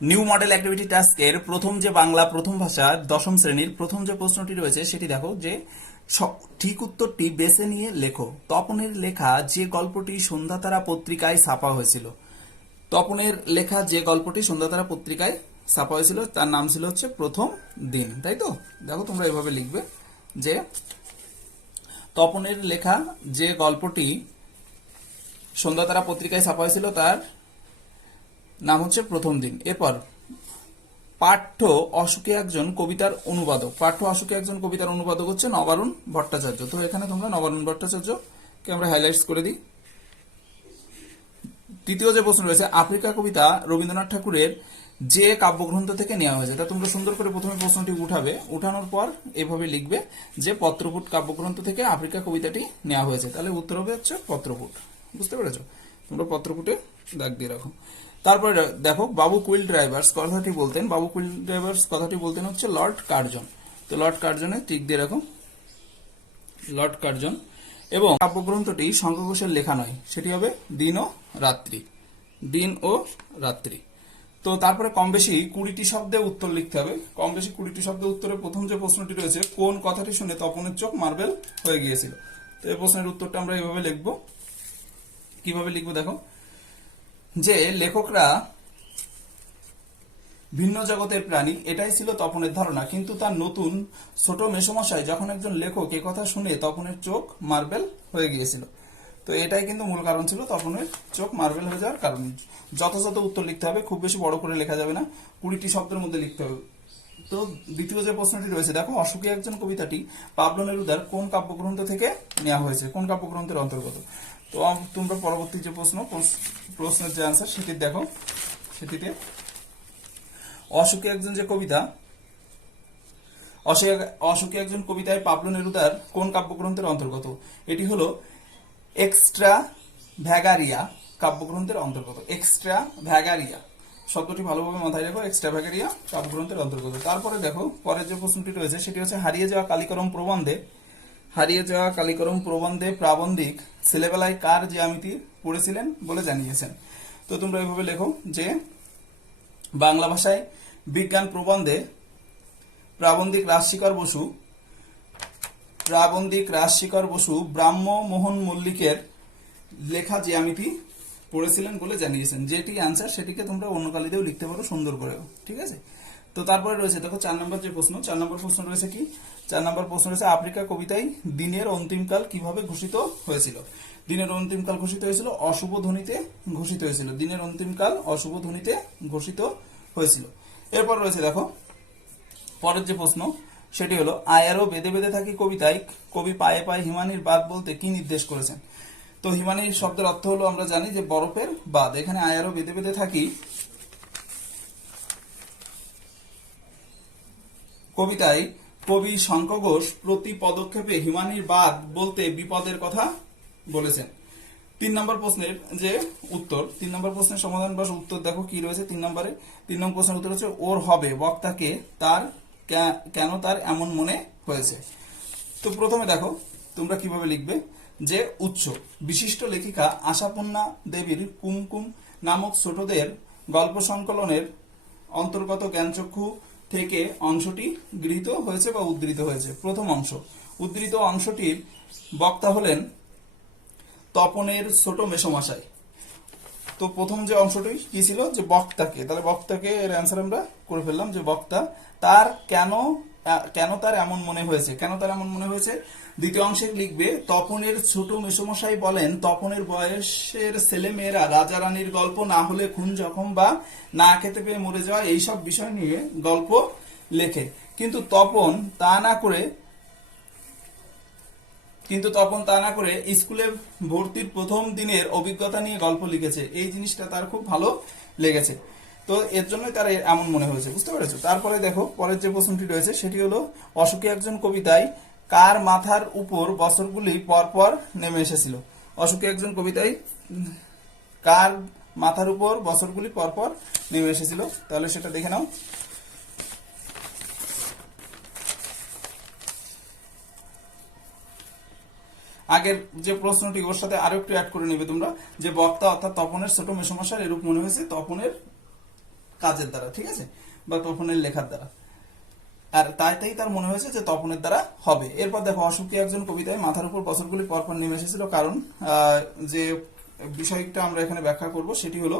New model activity টাস্কের প্রথম যে বাংলা প্রথম ভাষা দশম শ্রেণীর প্রথম যে প্রশ্নটি রয়েছে সেটি দেখো যে ঠিক উত্তরটি বেছে নিয়ে লেখো। তপনের লেখা যে গল্পটি সন্ধ্যাতারা পত্রিকায় ছাপা হয়েছিল। তপনের লেখা যে গল্পটি সন্ধ্যাতারা পত্রিকায় ছাপা হয়েছিল তার নাম ছিল হচ্ছে প্রথম দিন, তাই তো? দেখো তোমরা এভাবে লিখবে যে তপনের লেখা যে গল্পটি সন্ধ্যাতারা পত্রিকায় ছাপা হয়েছিল তার নাম হচ্ছে প্রথম দিন। এরপর পাঠ্য অশোকে একজন কবিতার অনুবাদক। পাঠ্য অশোকে একজন কবিতার অনুবাদক হচ্ছে নবারুণ ভট্টাচার্য। তো এখানে তোমরা নবারুণ ভট্টাচার্যকে আমরা হাইলাইটস করে দিই। তৃতীয় যে প্রশ্ন রয়েছে, আফ্রিকা কবিতা রবীন্দ্রনাথ ঠাকুরের যে কাব্যগ্রন্থ থেকে নেওয়া হয়েছে। তা তোমরা সুন্দর করে প্রথমে প্রশ্নটি উঠাবে, উঠানোর পর এভাবে লিখবে যে পত্রপুট কাব্যগ্রন্থ থেকে আফ্রিকা কবিতাটি নেওয়া হয়েছে। তাহলে উত্তর হবে হচ্ছে পত্রপুট। বুঝতে পেরেছো? তোমরা পত্রপুটে দাগ দিয়ে রাখো। তারপরে দেখো, বাবু কুইল ড্রাইভার্স কথাটি বলতেন, বাবু কুইল ড্রাইভার্স কথাটি বলতেন হচ্ছে লর্ড কার্জন। তো লর্ড কার্জনে টিক দিয়ে রাখো, লর্ড কার্জন। এবং কাব্যগ্রন্থটি শঙ্কর ঘোষের লেখা নয়, সেটি হবে দিন ও রাত্রি, দিন ও রাত্রি। তো তারপরে কম বেশি 20টি শব্দে উত্তর লিখতে হবে। কম বেশি 20টি শব্দে উত্তরে প্রথম যে প্রশ্নটি রয়েছে, কোন কথাটি শুনে তপনের চোখ মার্বেল হয়ে গিয়েছিল। তো এই প্রশ্নের উত্তরটা আমরা এভাবে লিখবো। কিভাবে লিখবো দেখো, যে লেখকরা ভিন্ন জগতের প্রাণী, এটাই ছিল তপনের ধারণা। কিন্তু তার নতুন ছোট মেসোমশাই যখন একজন লেখক এ কথা শুনে তপনের চোখ মার্বেল হয়ে গিয়েছিল। তো এটাই কিন্তু মূল কারণ ছিল তপনের চোখ মার্বেল হয়ে যাওয়ার কারণ। যথাযথ উত্তর লিখতে হবে, খুব বেশি বড় করে লেখা যাবে না, 20টি শব্দের মধ্যে লিখতে হবে। তো দ্বিতীয় যে প্রশ্নটি রয়েছে দেখো, অশোকে একজন কবিতাটি পাবলো নেরুদার কোন কাব্যগ্রন্থ থেকে নেওয়া হয়েছে, কোন কাব্যগ্রন্থের অন্তর্গত। তো তোমরা পরবর্তী যে প্রশ্নের যে আনসার সেটি দেখো, সেটিতে অশোকে একজন যে কবিতা, অশোকে একজন কবিতায় পাবলো নেরুদার কোন কাব্যগ্রন্থের অন্তর্গত। এটি হলো এক্সট্রা ভ্যাগারিয়া কাব্যগ্রন্থের অন্তর্গত। এক্সট্রা ভ্যাগারিয়া শব্দটি ভালোভাবে মাথায় রেখো, এক্সট্রা ভ্যাগারিয়া কাব্যগ্রন্থের অন্তর্গত। তারপরে দেখো পরের যে প্রশ্নটি রয়েছে সেটি হচ্ছে, হারিয়ে যাওয়া কালিকরম প্রবন্ধে, হারিয়ে যাওয়া কালিকরম প্রবন্ধে প্রাবন্ধিক ছেলেবেলায় কার জ্যামিতি পড়েছিলেন বলে জানিয়েছেন। তো তোমরা এভাবে লেখো যে বাংলা ভাষায় বিজ্ঞান প্রবন্ধে প্রাবন্ধিক রাজশেখর বসু ব্রাহ্ম মোহন মল্লিকের লেখা জ্যামিতি পড়েছিলেন বলে জানিয়েছেন। যেটি আনসার সেটিকে তোমরা অন্য কালিতেও লিখতে পারো সুন্দর করে, ঠিক আছে? তো তারপরে রয়েছে দেখো 4 নম্বর যে প্রশ্ন, 4 নম্বর প্রশ্ন রয়েছে কি, 4 নম্বর প্রশ্ন রয়েছে, আফ্রিকা কবিতায় দিনের অন্তিমকাল কিভাবে ঘোষিত হয়েছিল। দিনের অন্তিমকাল ঘোষিত হয়েছিল অশুভ ধ্বনিতে ঘোষিত হয়েছিল। দিনের অন্তিমকাল অশুভ ধ্বনিতে ঘোষিত হয়েছিল। এরপর রয়েছে দেখো পরের যে প্রশ্ন, সেটি হলো, আয়ারও বেঁধে বেঁধে থাকি কবিতায় কবি পায়ে পায়ে হিমানির বাঁধ বলতে কি নির্দেশ করেছেন। তো হিমানির শব্দের অর্থ হলো আমরা জানি যে বরফের বাঁধ। এখানে আয়ারও বেঁধে বেঁধে থাকি কবিতায় কবি শঙ্কর ঘোষ প্রতি পদক্ষেপে হিমানির বাঁধ বলতে বিপদের কথা বলেছেন। 3 নম্বর প্রশ্নের যে উত্তর, 3 নম্বর প্রশ্নের সমাধান বা উত্তর দেখো কি রয়েছে 3 নম্বরে। 3 নম্বর প্রশ্নের উত্তর হচ্ছে, ওর হবে বক্তাকে তার কেন তার এমন মনে হয়েছে। তো প্রথমে দেখো তোমরা কিভাবে লিখবে যে উৎস, বিশিষ্ট লেখিকা আশাপূর্ণা দেবীর কুমকুম নামক ছোটদের গল্প সংকলনের অন্তর্গত জ্ঞানচক্ষু থেকে অংশটি গৃহীত হয়েছে বা উদ্ধৃত হয়েছে। প্রথম অংশ, উদ্ধৃত অংশটির বক্তা হলেন তপনের ছোট মেসোমশাই। তো প্রথম যে অংশটি কি ছিল, যে বক্তাকে, তাহলে বক্তাকে এর অ্যান্সার আমরা করে ফেললাম যে বক্তা তার কেন তার এমন মনে হয়েছে, কেন তার এমন মনে হয়েছে। দ্বিতীয় অংশে লিখবে, তপনের ছোট মেসোমশাই বলেন তপনের বয়সের ছেলে মেয়েরা রাজা রানীর গল্প না হলে খুন জখম বা না খেতে পেয়ে মরে যাওয়া এইসব বিষয় নিয়ে গল্প লেখে, কিন্তু তপন তা না করে স্কুলে ভর্তির প্রথম দিনের অভিজ্ঞতা নিয়ে গল্প লিখেছে। এই জিনিসটা তার খুব ভালো লেগেছে, তো এর জন্যই তার এমন মনে হয়েছে। বুঝতে পেরেছো? তারপরে দেখো পরের যে প্রশ্নটি রয়েছে সেটি হলো, অশোকে একজন কবিতায় কার মাথার উপর বছরগুলি পরপর নেমে এসেছিল। অশোকে একজন কবিতায় কার মাথার উপর বছরগুলি পরপর নেমে এসেছিল, তাহলে সেটা দেখে নাও। আগের যে প্রশ্নটি ওর সাথে আরো একটু অ্যাড করে নিবে তোমরা, যে বক্তা অর্থাৎ তপনের ছোট মেসোমশাই এরূপ মনে হয়েছে তপনের কাজের দ্বারা, ঠিক আছে, বা তপনের লেখার দ্বারা। আর তাই তার মনে হয়েছে যে তপনের দ্বারা হবে। এরপর দেখো, অসুখী একজন কবিতায় মাথার উপর বছরগুলি পরপর নেমে এসেছিল, কারণ যে বিষয়টা আমরা এখানে ব্যাখ্যা করব সেটি হলো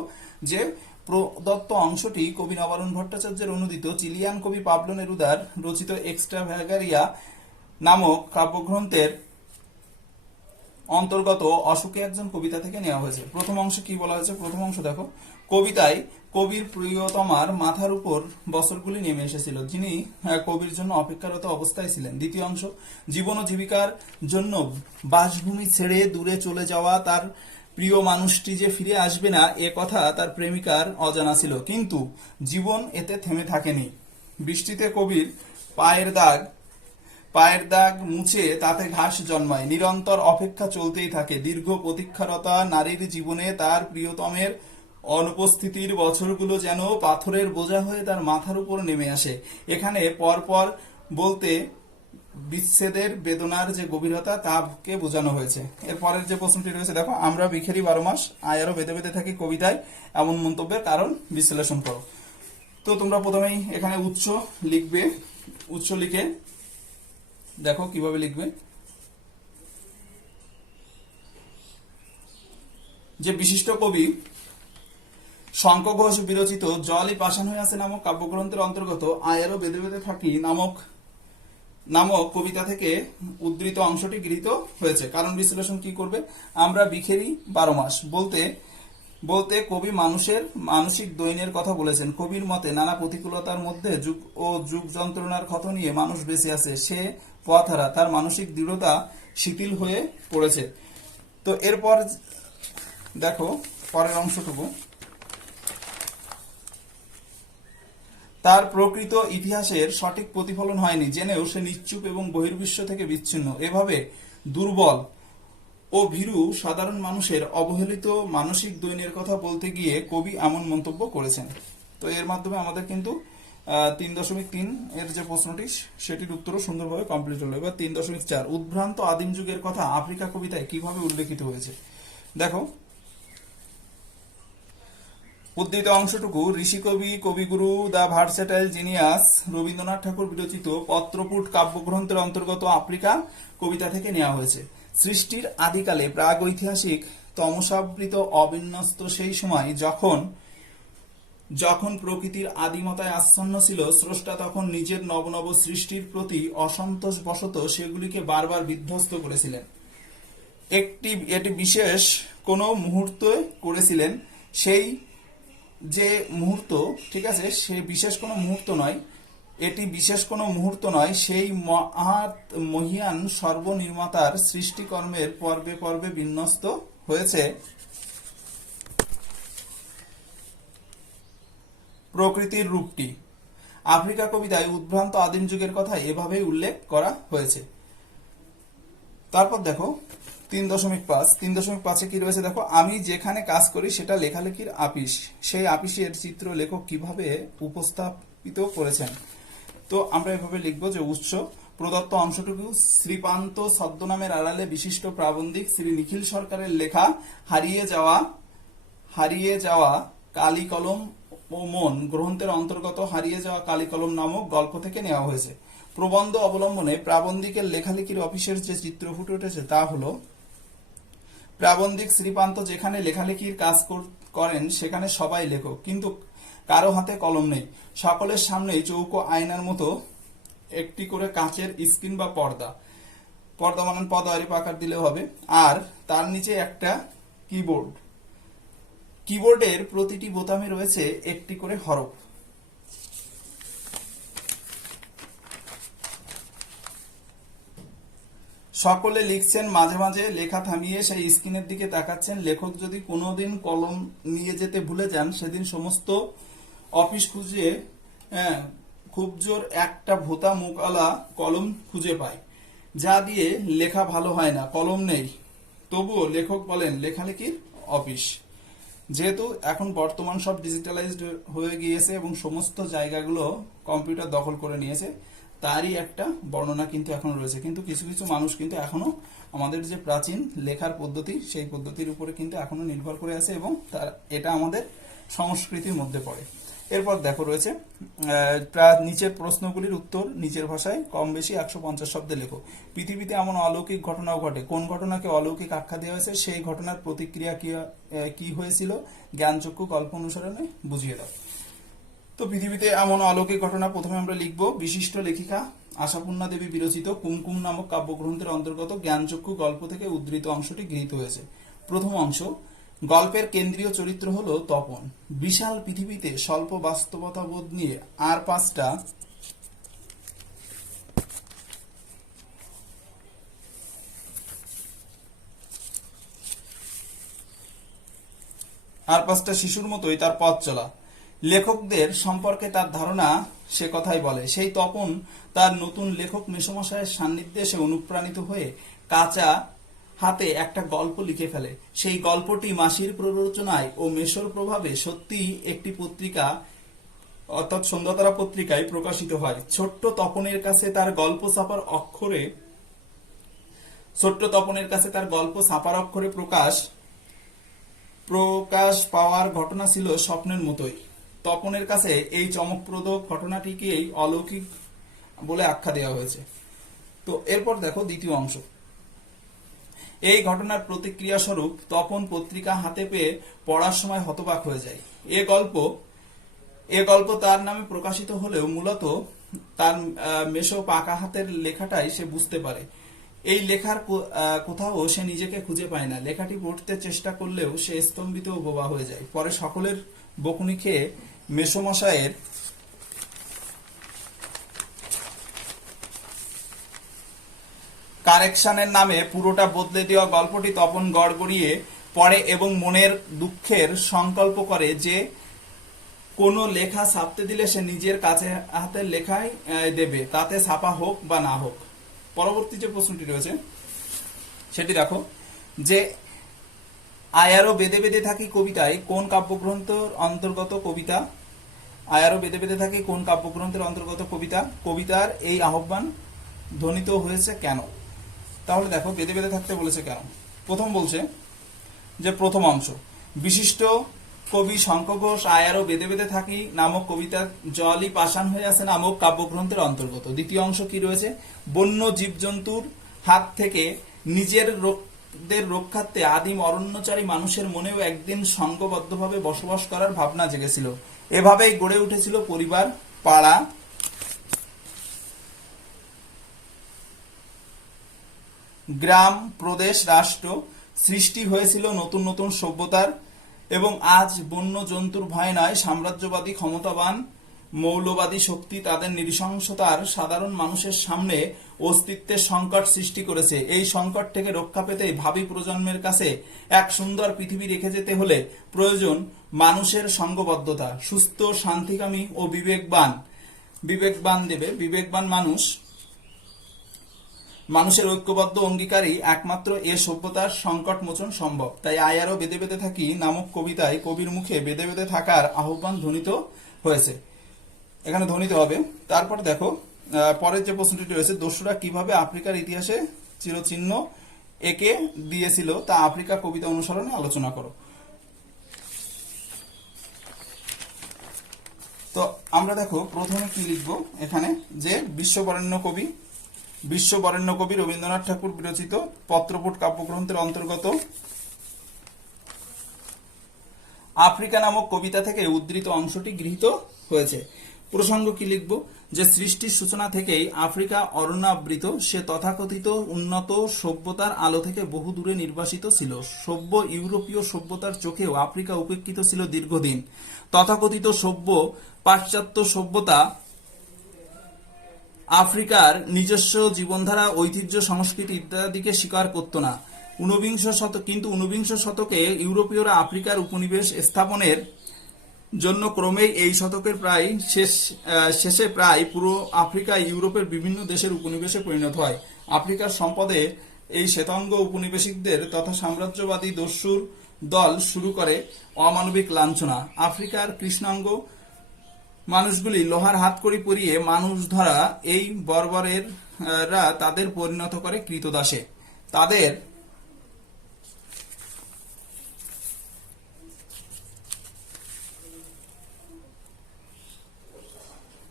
যে প্রদত্ত অংশটি কবি নবারুণ ভট্টাচার্যের অনুদিত চিলিয়ান কবি পাবলো নেরুদার রচিত এক্সট্রাভ্যাগারিয়া নামক কাব্যগ্রন্থের অন্তর্গত অসুখী একজন কবিতা থেকে নেওয়া হয়েছে। প্রথম অংশে কি বলা হয়েছে? প্রথম অংশ দেখো, কবিতায় কবির প্রিয়তমার মাথার উপর বছরগুলি নেমে এসেছিল, যিনি কবির জন্য অপেক্ষারত অবস্থায় ছিলেন। দ্বিতীয় অংশ, জীবন ও জীবিকার জন্য বাসভূমি ছেড়ে দূরে চলে যাওয়া তার প্রিয় মানুষটি যে ফিরে আসবে না এ কথা তার প্রেমিকার অজানা ছিল, কিন্তু জীবন এতে থেমে থাকেনি। বৃষ্টিতে কবির পায়ের দাগ মুছে তাতে ঘাস জন্মায়, নিরন্তর অপেক্ষা চলতেই থাকে। দীর্ঘ প্রতীক্ষারতা নারীর জীবনে তার প্রিয়তমের অনুপস্থিতির বছরগুলো যেন পাথরের বোঝা হয়ে তার মাথার উপর নেমে আসে। এখানে পরপর বলতে বিচ্ছেদের বেদনার যে গভীরতা তাকে বোঝানো হয়েছে। এর পরের যে প্রশ্নটি রয়েছে দেখো, আমরা বিখেরি 12 মাস আয়ারও বেঁধে বেঁধে থাকি কবিতায় এমন মন্তব্যের কারণ বিশ্লেষণ করো। তো তোমরা প্রথমেই এখানে উৎস লিখবে। উৎস লিখে দেখো কিভাবে লিখবে, যে বিশিষ্ট কবি শঙ্খ ঘোষ বিরচিত জলই পাষাণ হয়ে আছে নামক কাব্যগ্রন্থের অন্তর্গত আয়ারও বেঁধে বেঁধে থাকি নামক কবিতা থেকে উদ্ধৃত অংশটি গৃহীত হয়েছে। কারণ বিশ্লেষণ কি করবে, আমরা বিখেরি 12 মাস বলতে কবি মানুষের মানসিক দৈন্যের কথা বলেছেন। কবির মতে নানা প্রতিকূলতার মধ্যে যুগ যন্ত্রণার ক্ষত নিয়ে মানুষ বেঁচে আছে, সে পথহারা, তার মানসিক দৃঢ়তা শিথিল হয়ে পড়েছে। তো এরপর দেখো পরের অংশটুকু, তার প্রকৃত ইতিহাসের সঠিক প্রতিফলন হয়নি জেনেও সে নিশ্চুপ এবং বহির্বিশ্ব থেকে বিচ্ছিন্ন। এভাবে দুর্বল ও ভীরু সাধারণ মানুষের অবহেলিত মানসিক দৈন্যের কথা বলতে গিয়ে কবি এমন মন্তব্য করেছেন। তো এর মাধ্যমে আমাদের কিন্তু 3.3 এর যে প্রশ্নটি সেটির উত্তরও সুন্দরভাবে কমপ্লিট হলো। এবার 3.4, উদ্ভ্রান্ত আদিম যুগের কথা আফ্রিকা কবিতায় কিভাবে উল্লেখিত হয়েছে। দেখো উদ্ধৃত অংশটুকু, ঋষিকবি কবিগুরু দ্য ভার্সেটাইল জিনিয়াস রবীন্দ্রনাথ ঠাকুর বিরচিত পত্রপুট কাব্যগ্রন্থের অন্তর্গত আফ্রিকা কবিতা থেকে নেওয়া হয়েছে। সৃষ্টির আদিকালে প্রাগৈতিহাসিক তমসাবৃত অবিন্যস্ত সেই সময় যখন প্রকৃতির আদিমতায় আচ্ছন্ন ছিল, স্রষ্টা তখন নিজের নব সৃষ্টির প্রতি অসন্তোষ বশত সেগুলিকে বারবার বিধ্বস্ত করেছিলেন। এটি বিশেষ কোনো মুহূর্তে করেছিলেন, সেই যে মুহূর্ত, ঠিক আছে, সে বিশেষ কোনো মুহূর্ত নয়, এটি বিশেষ কোনো মুহূর্ত নয়, সেই মহিয়ান সর্বনির্মাতার সৃষ্টিকর্মের পর্বে পর্বে বিন্যস্ত হয়েছে প্রকৃতির রূপটি। আফ্রিকা কবিতায় উদ্ভ্রান্ত আদিম যুগের কথা এভাবেই উল্লেখ করা হয়েছে। তারপর দেখো 3.5 কি রয়েছে দেখো, আমি যেখানে কাজ করি সেটা লেখালেখির আপিস, সেই আপিসের চিত্র লেখক কিভাবে উপস্থাপিত করেছেন। তো আমরা এভাবে লিখবো যে উৎস প্রদত্ত অংশটুকু শ্রীপান্ত ছদ্মনামের আড়ালে বিশিষ্ট প্রাবন্ধিক শ্রী নিখিল সরকারের লেখা হারিয়ে যাওয়া কালি কলম ও মন গ্রন্থের অন্তর্গত হারিয়ে যাওয়া কালি কলম নামক গল্প থেকে নেওয়া হয়েছে। প্রবন্ধ অবলম্বনে প্রাবন্ধিকের লেখালেখির অফিসের যে চিত্র ফুটে উঠেছে তা হলো, প্রাবন্ধিক শ্রীপান্ত যেখানে লেখালেখির কাজ করেন সেখানে সবাই লেখক, কিন্তু কারো হাতে কলম নেই। সকলের সামনেই চৌকো আয়নার মতো একটি করে কাচের স্ক্রিন বা পর্দা বানান পদারি আকার দিলেও হবে, আর তার নিচে একটা কিবোর্ডের প্রতিটি বোতামে রয়েছে একটি করে হরফ। সকলে লিখছেন, মাঝে মাঝে লেখা থামিয়ে সেই স্ক্রিনের দিকে তাকাচ্ছেন। লেখক যদি কোনোদিন কলম নিয়ে যেতে ভুলে যান, সেদিন সমস্ত অফিস খুব জোর একটা ভোতা মুখওয়ালা কলম খুঁজে পায়, যা দিয়ে লেখা ভালো হয় না। কলম নেই, তবুও লেখক বলেন লেখালেখির অফিস। যেহেতু এখন বর্তমান সব ডিজিটালাইজড হয়ে গিয়েছে এবং সমস্ত জায়গাগুলো কম্পিউটার দখল করে নিয়েছে, তারই একটা বর্ণনা কিন্তু এখন রয়েছে। কিন্তু কিছু কিছু মানুষ কিন্তু এখনো আমাদের যে প্রাচীন লেখার পদ্ধতি, সেই পদ্ধতির উপরে কিন্তু এখনো নির্ভর করে আছে এবং এটা আমাদের সংস্কৃতির মধ্যে পড়ে। এরপর দেখো রয়েছে প্রায় নিচের প্রশ্নগুলির উত্তর নিজের ভাষায় কম বেশি 150 শব্দে লেখো। পৃথিবীতে এমন অলৌকিক ঘটনাও ঘটে, কোন ঘটনাকে অলৌকিক আখ্যা দেওয়া হয়েছে, সেই ঘটনার প্রতিক্রিয়া কি হয়েছিল, জ্ঞানচক্ষু গল্প অনুসরণে বুঝিয়ে দাও। তো পৃথিবীতে এমন অলৌকিক ঘটনা প্রথমে আমরা লিখব। বিশিষ্ট লেখিকা আশাপূর্ণা দেবী বিরচিত কুমকুম নামক কাব্যগ্রন্থের অন্তর্গত জ্ঞানচক্ষু গল্প থেকে উদ্ধৃত অংশটি গৃহীত হয়েছে। প্রথম অংশ, গল্পের কেন্দ্রীয় চরিত্র হলো তপন। বিশাল পৃথিবীতে স্বল্প বাস্তবতাবোধ নিয়ে আর পাঁচটা শিশুর মতোই তার পথ চলা। লেখকদের সম্পর্কে তার ধারণা সে কথাই বলে। সেই তপন তার নতুন লেখক মেসোমশায়ের সান্নিধ্যে সে অনুপ্রাণিত হয়ে কাঁচা হাতে একটা গল্প লিখে ফেলে। সেই গল্পটি মাসির প্ররোচনায় ও মেসোর প্রভাবে সত্যি একটি পত্রিকা অর্থাৎ সন্ধ্যাতারা পত্রিকায় প্রকাশিত হয়। ছোট্ট তপনের কাছে তার গল্প ছাপার অক্ষরে প্রকাশ পাওয়ার ঘটনা ছিল স্বপ্নের মতোই। তপনের কাছে এই চমকপ্রদ ঘটনাটিকেই অলৌকিক বলে আখ্যা দেওয়া হয়েছে। তো এরপর দেখো দ্বিতীয় অংশ। এই ঘটনার প্রতিক্রিয়া স্বরূপ তপন পত্রিকা হাতে পেয়ে পড়ার সময় হতবাক হয়ে যায়। এ গল্প তার নামে প্রকাশিত হলেও মূলত তার মেসো পাকা হাতের লেখাটাই সে বুঝতে পারে। এই লেখার কোথাও সে নিজেকে খুঁজে পায় না। লেখাটি পড়তে চেষ্টা করলেও সে স্তম্ভিত ও বোবা হয়ে যায়। পরে সকলের বকুনি খেয়ে মেসোমশায়ের কারেকশনের নামে পুরোটা বদলে দেওয়া গল্পটি তপন গড়গড়িয়ে পড়ে এবং মনের দুঃখের সংকল্প করে যে কোনো লেখা ছাপতে দিলে সে নিজের কাছে হাতের লেখাই দেবে, তাতে ছাপা হোক বা না হোক। পরবর্তী যে প্রশ্নটি রয়েছে সেটি দেখো যে আয়ারও বেদে বেদে থাকি কবিতায় কোন কাব্যগ্রন্থের অন্তর্গত কবিতা? আয়ারও বেদে বেদে থাকি কোন কাব্যগ্রন্থের অন্তর্গত কবিতা? কবিতার এই আহ্বান ধ্বনিত হয়েছে কেন? তাহলে দেখো বেদে বেদে থাকতে বলেছে কেন। প্রথম বলছে যে প্রথম অংশ, বিশিষ্ট কবি শঙ্খ ঘোষ আয়ারও বেদে বেদে থাকি নামক কবিতা জলই পাষাণ হয়ে আছে নামক কাব্যগ্রন্থের অন্তর্গত। দ্বিতীয় অংশ কি রয়েছে? বন্য জীবজন্তুর হাত থেকে নিজের রক্ষার্থে আদিম অরণ্যচারী মানুষের মনেও একদিন সংঘবদ্ধভাবে বসবাস করার ভাবনা জেগেছিল। এভাবেই গড়ে উঠেছিল পরিবার, পাড়া, গ্রাম, প্রদেশ, রাষ্ট্র। সৃষ্টি হয়েছিল নতুন নতুন সভ্যতার এবং আজ বন্য জন্তুর ভয় নয়, সাম্রাজ্যবাদী ক্ষমতাবান মৌলবাদী শক্তি তাদের নৃশংসতার সাধারণ মানুষের সামনে অস্তিত্বের সংকট সৃষ্টি করেছে। এই সংকট থেকে রক্ষা পেতে ভাবি প্রজন্মের কাছে এক সুন্দর পৃথিবী রেখে যেতে হলে প্রয়োজন মানুষের সংঘবদ্ধতা। সুস্থ, শান্তিকামী ও বিবেকবান মানুষের ঐক্যবদ্ধ অঙ্গীকারই একমাত্র এ সভ্যতার সংকট মোচন সম্ভব। তাই আয়ারও বেদে বেদে থাকি নামক কবিতায় কবির মুখে বেদে বেদে থাকার আহ্বান ধ্বনিত হয়েছে। এখানে ধ্বনিত হবে। তারপর দেখো পরের যে প্রশ্নটি রয়েছে, দস্যুরা কিভাবে আফ্রিকার ইতিহাসে চিরচিহ্ন এঁকে দিয়েছিল তা আফ্রিকা কবিতা অনুসরণে আলোচনা করো। তো আমরা দেখো প্রথমে কি লিখবো এখানে, যে বিশ্ববরেণ্য কবি রবীন্দ্রনাথ ঠাকুর বিরচিত পত্রপুট কাব্যগ্রন্থের অন্তর্গত আফ্রিকা নামক কবিতা থেকে উদ্ধৃত অংশটি গৃহীত হয়েছে। প্রসঙ্গ কি লিখব, যে সৃষ্টির সূচনা থেকেই আফ্রিকা অরণ্যাবৃত। সে তথাকথিত উন্নত সভ্যতার আলো থেকে বহু দূরে নির্বাসিত ছিল। সভ্য ইউরোপীয় সভ্যতার চোখেও আফ্রিকা উপেক্ষিত ছিল দীর্ঘদিন। তথাকথিত সভ্য পাশ্চাত্য সভ্যতা আফ্রিকার নিজস্ব জীবনধারা, ঐতিহ্য, সংস্কৃতি ইত্যাদিকে স্বীকার করত না। ঊনবিংশ শতকে ইউরোপীয়রা আফ্রিকার উপনিবেশ স্থাপনের জন্য ক্রমেই এই শতকের শেষে প্রায় পুরো আফ্রিকা ইউরোপের বিভিন্ন দেশের উপনিবেশে পরিণত হয়। আফ্রিকার সম্পদে এই শ্বেতাঙ্গ উপনিবেশিকদের তথা সাম্রাজ্যবাদী দস্যুর দল শুরু করে অমানবিক লাঞ্ছনা। আফ্রিকার কৃষ্ণাঙ্গ মানুষগুলি লোহার হাতকড়ি পরিয়ে মানুষ ধরা এই বর্বরেরা তাদের পরিণত করে কৃতদাসে।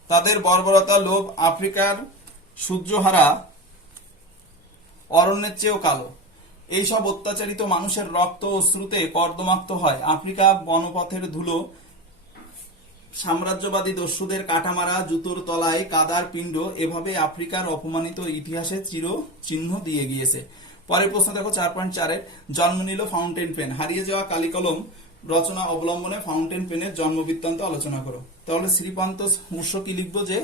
তাদের বর্বরতা, লোভ আফ্রিকার সূর্যহারা অরণ্যের চেয়েও কালো। এইসব অত্যাচারিত মানুষের রক্ত ও শ্রুতে কর্দমাক্ত হয় আফ্রিকা বনপথের ধুলো। সাম্রাজ্যবাদী দস্যুদের কাটামারা জুতোর তলায় কাদার পিণ্ড এভাবে আফ্রিকার অপমানিত ইতিহাসে চির চিহ্ন দিয়ে গিয়েছে। পরের প্রশ্ন দেখো 4.4-এর, জন্ম নিল ফাউন্টেন পেন। হারিয়ে যাওয়া কালিকলম রচনা অবলম্বনে ফাউন্টেন পেনের জন্ম বৃত্তান্ত আলোচনা করো। তাহলে শ্রীপান্ত উৎস কি লিখবো, যে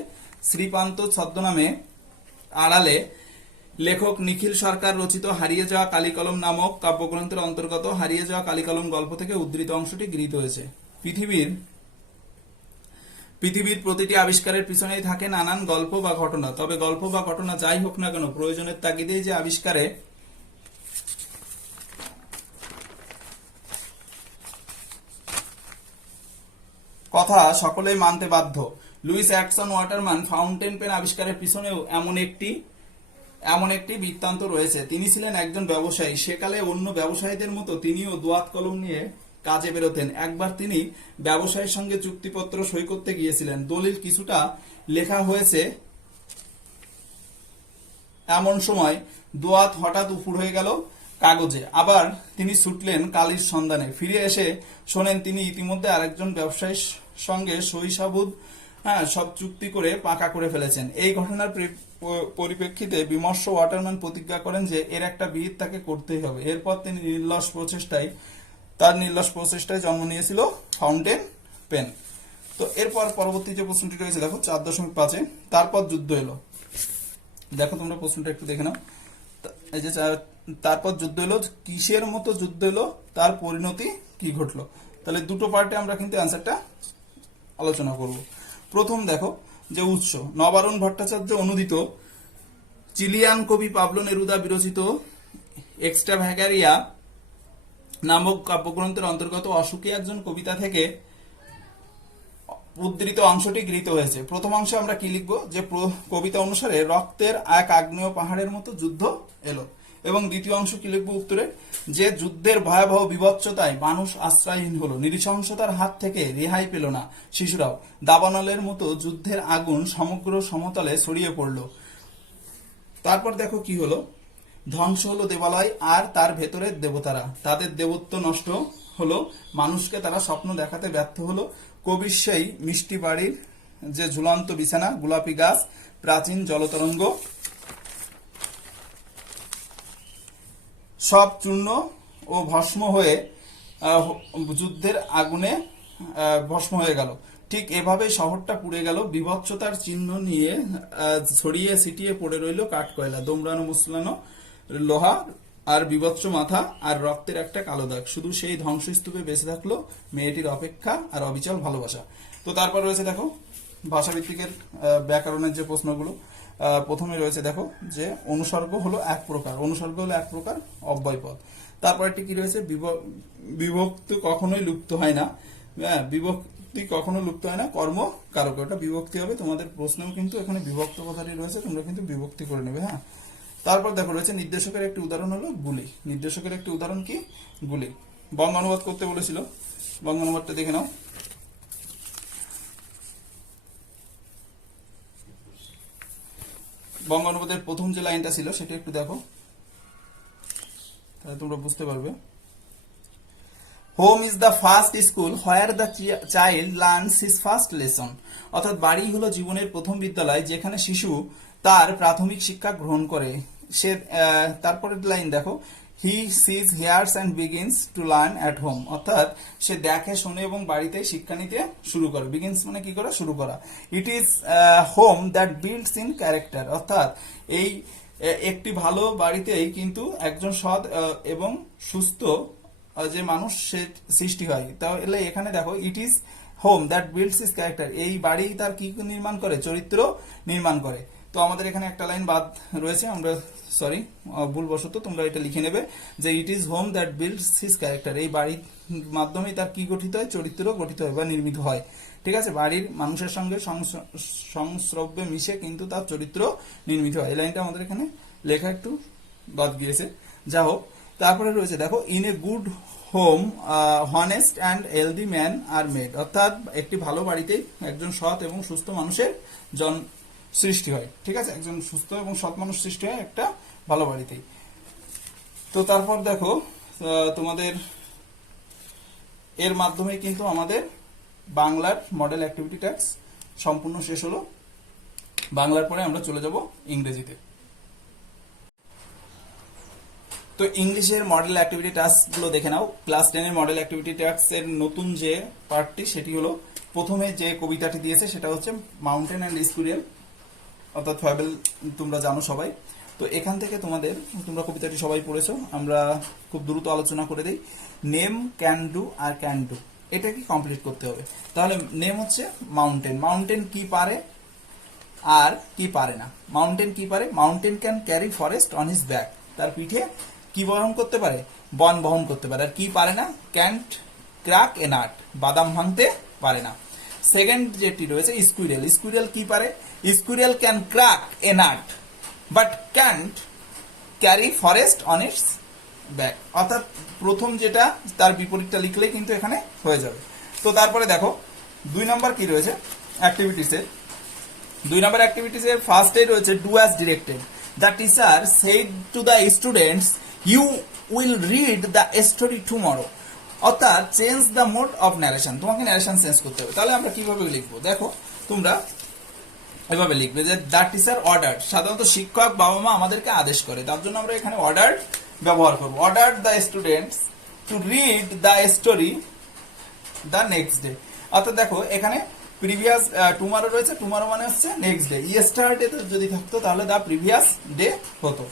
শ্রীপান্ত ছদ্মনামে আড়ালে লেখক নিখিল সরকার রচিত হারিয়ে যাওয়া কালিকলম নামক কাব্যগ্রন্থের অন্তর্গত হারিয়ে যাওয়া কালিকলম গল্প থেকে উদ্ধৃত অংশটি গৃহীত হয়েছে। পৃথিবীর প্রতিটি আবিষ্কারের পিছনেই থাকে নানান গল্প বা ঘটনা। তবে গল্প বা ঘটনা যাই হোক না কেন, প্রয়োজনের তাগিদেই যে আবিষ্কারে কথা সকলেই মানতে বাধ্য। লুইস অ্যাটসন ওয়াটারম্যান ফাউন্টেন পেন আবিষ্কারের পিছনেও এমন একটি বৃত্তান্ত রয়েছে। তিনি ছিলেন একজন ব্যবসায়ী। সেকালে অন্য ব্যবসায়ীদের মতো তিনিও দোয়াত কলম নিয়ে কাজে বেরোতেন। একবার তিনি ব্যবসায়ীর সঙ্গে চুক্তিপত্র সই করতে গিয়েছিলেন। দলিল কিছুটা লেখা হয়েছে, এমন সময় দোয়াত হঠাৎ উপুড় হয়ে গেল কাগজে। আবার তিনি ছুটলেন কালির সন্ধানে। ফিরে এসে শোনেন তিনি ইতিমধ্যে আরেকজন ব্যবসায়ীর সঙ্গে সই সাবুদ সব চুক্তি করে পাকা করে ফেলেছেন। এই ঘটনার পরিপ্রেক্ষিতে বিমর্ষ ওয়াটারম্যান প্রতিজ্ঞা করেন যে এর একটা বিহিত তাকে করতেই হবে। এরপর তিনি নির্লস প্রচেষ্টায় জন্ম নিয়েছিল ফাউন্টেন পেন। তো এরপর পরবর্তী যে প্রশ্নটি রয়েছে দেখো 4.5-এ, তারপর যুদ্ধ এলো। দেখো তোমরা প্রশ্নটা একটু দেখে নাও। এই যে তারপর যুদ্ধ এলো, কিসের মতো যুদ্ধ এলো, তার পরিণতি কি ঘটলো। তাহলে দুটো পার্টে আমরা কিন্তু অ্যান্সারটা আলোচনা করব। প্রথম দেখো যে উৎস, নবারুণ ভট্টাচার্য অনুদিত চিলিয়ান কবি পাবলো নেরুদা বিরচিত এক্সট্রাভ্যাগারিয়া নামক কাব্যগ্রন্থের অন্তর্গত অসুখী একজন কবিতা থেকে উদ্ধৃত অংশটি গৃহীত হয়েছে। প্রথম অংশে আমরা কি লিখবো, যে কবিতা অনুসারে রক্তের এক আগ্নেয় পাহাড়ের মতো যুদ্ধ এলো। এবং দ্বিতীয় অংশ কি লিখবো উত্তরে, যে যুদ্ধের ভয়াবহ বিভৎসতায় মানুষ আশ্রয়হীন হলো, নৃশংসতার হাত থেকে রেহাই পেল না শিশুরাও। দাবানলের মতো যুদ্ধের আগুন সমগ্র সমতলে ছড়িয়ে পড়ল। তারপর দেখো কি হলো, ধ্বংস হলো দেবালয় আর তার ভেতরের দেবতারা, তাদের দেবত্ব নষ্ট হলো, মানুষকে তারা স্বপ্ন দেখাতে ব্যর্থ হলো। কবির সেই মিষ্টি বাড়ির যে ঝুলন্ত বিছানা, গোলাপি গাছ, প্রাচীন জলতরঙ্গ সব চূর্ণ ও ভস্ম হয়ে যুদ্ধের আগুনে ভস্ম হয়ে গেল। ঠিক এভাবে শহরটা পুড়ে গেল, বিভৎসতার চিহ্ন নিয়ে ছড়িয়ে ছিটিয়ে পড়ে রইল কাঠকয়লা, দোমড়ানো মুসলানো লোহা আর বিভৎস মাথা আর রক্তের একটা কালো দাগ। শুধু সেই ধ্বংসস্তূপে বেঁচে থাকলো মেয়েটির অপেক্ষা আর অবিচল ভালোবাসা। তো তারপর রয়েছে দেখো ভাষাভিত্তিকের ব্যাকরণের যে প্রশ্নগুলো। প্রথমে রয়েছে দেখো যে অনুসর্গ হলো এক প্রকার অব্যয়পদ। তারপরটি কি রয়েছে, বিভক্তি কখনোই লুপ্ত হয় না, বিভক্তি কখনো লুপ্ত হয় না, কর্ম কারক, ওটা বিভক্তি হবে। তোমাদের প্রশ্নেও কিন্তু এখানে বিভক্ত কথাটি রয়েছে, তোমরা কিন্তু বিভক্তি করে নেবে। হ্যাঁ, তারপর দেখো রয়েছে নির্দেশকের একটি উদাহরণ হলো গুলি। নির্দেশকের একটি উদাহরণ কি, গুলি। বঙ্গ অনুবাদ করতে বলেছিল, বঙ্গ অনুবাদটা দেখে নাও। বঙ্গ অনুবাদের প্রথম যে লাইনটা ছিল সেটা একটু দেখো, তাহলে তোমরা বুঝতে পারবে। Home is the first school where the child learns his first lesson. অর্থাৎ বাড়ি হলো জীবনের প্রথম বিদ্যালয় যেখানে শিশু তার প্রাথমিক শিক্ষা গ্রহণ করে। সে তারপরের লাইন দেখো, he sees hears and begins to learn at home. অর্থাৎ সে দেখে শোনে এবং বাড়িতে শিক্ষা নিতে শুরু করে। বিগিনস মানে কি করা, শুরু করা। It is home that builds in character. অর্থাৎ এই একটি ভালো বাড়িতেই কিন্তু একজন সৎ এবং সুস্থ যে মানুষ সে সৃষ্টি হয়। তাহলে এখানে দেখো, it is home that builds is character, এই বাড়ি তার কি নির্মাণ করে, চরিত্র নির্মাণ করে। তো আমাদের এখানে একটা লাইন বাদ রয়েছে, আমরা ভুলবশত তোমরা এটা লিখে নেবে যে it is home that builds his character, এই বাড়ির মাধ্যমে তার কি গঠিত হয়, চরিত্র গঠিত হয় বা নির্মিত হয়। ঠিক আছে, বাড়ির মানুষের সঙ্গে সংস্রবে মিশে কিন্তু তার চরিত্র নির্মিত হয়। এই লাইনটা আমাদের এখানে লেখা একটু বাদ গিয়েছে। যা হোক, তারপরে রয়েছে দেখো in a good home honest and healthy man are made, অর্থাৎ একটি ভালো বাড়িতে একজন সৎ এবং সুস্থ মানুষের সৃষ্টি হয়। ঠিক আছে, একজন সুস্থ এবং সৎ মানুষ সৃষ্টি হয় একটা ভালো বাড়িতেই। তো তারপর দেখো তোমাদের এর মাধ্যমে কিন্তু আমাদের বাংলার মডেল অ্যাক্টিভিটি টাস্ক সম্পূর্ণ শেষ হলো। বাংলার পরে আমরা চলে যাব ইংরেজিতে। তো ইংলিশের মডেল অ্যাক্টিভিটি টাস্ক গুলো দেখে নাও। ক্লাস 10 এর মডেল অ্যাক্টিভিটি টাস্ক এর নতুন যে পার্টটি সেটি হলো, প্রথমে যে কবিতাটি দিয়েছে সেটা হচ্ছে মাউন্টেন অ্যান্ড স্কুরিয়াল, অর্থাৎ ফ্যাবেল, তোমরা জানো সবাই। তো এখান থেকে তোমরা কবিতাটি সবাই পড়েছো, আমরা খুব দ্রুত আলোচনা করে দিই। নেম, ক্যান ডু আর ক্যান ডু, এটা কি কমপ্লিট করতে হবে। তাহলে নেম হচ্ছে মাউন্টেন, মাউন্টেন কি পারে আর কি পারে না। মাউন্টেন কি পারে, mountain can carry forest on his back, তার পিঠে কি বহন করতে পারে, বন বহন করতে পারে। আর কি পারে না, ক্যান্ট ক্র্যাক এ নাট, বাদাম ভাঙতে পারে না। সেকেন্ড যেটি রয়েছে স্কুইরেল, স্কুইরেল কি পারে, squirrel can crack a nut but can't carry forest on it's back, অর্থাৎ প্রথম যেটা তার বিপরীতটা লিখলে কিন্তু এখানে হয়ে যাবে। তো তারপরে দেখো 2 নম্বর কি রয়েছে অ্যাক্টিভিটিসের। 2 নম্বর অ্যাক্টিভিটিসের ফার্স্টে রয়েছে do as directed. The teacher said to the students you will read the story tomorrow, অর্থাৎ change the mode of narration, তোমাকে ন্যারেশন চেঞ্জ করতে হবে। তাহলে আমরা কিভাবে লিখবো, দেখো তোমরা এভাবে লিখবে যে দ্য টিচার অর্ডার, সাধারণত শিক্ষক বাবা মা আমাদেরকে আদেশ করে, তার জন্য আমরা এখানে অর্ডার ব্যবহার করবো। Order the students to read the story the next day, অর্থাৎ দেখো এখানে প্রিভিয়াস টুমারো রয়েছে, টুমারো মানে হচ্ছে নেক্সট ডে, ইয়েস্টারডে যদি থাকতো তাহলে দ্য প্রিভিয়াস ডে হতো।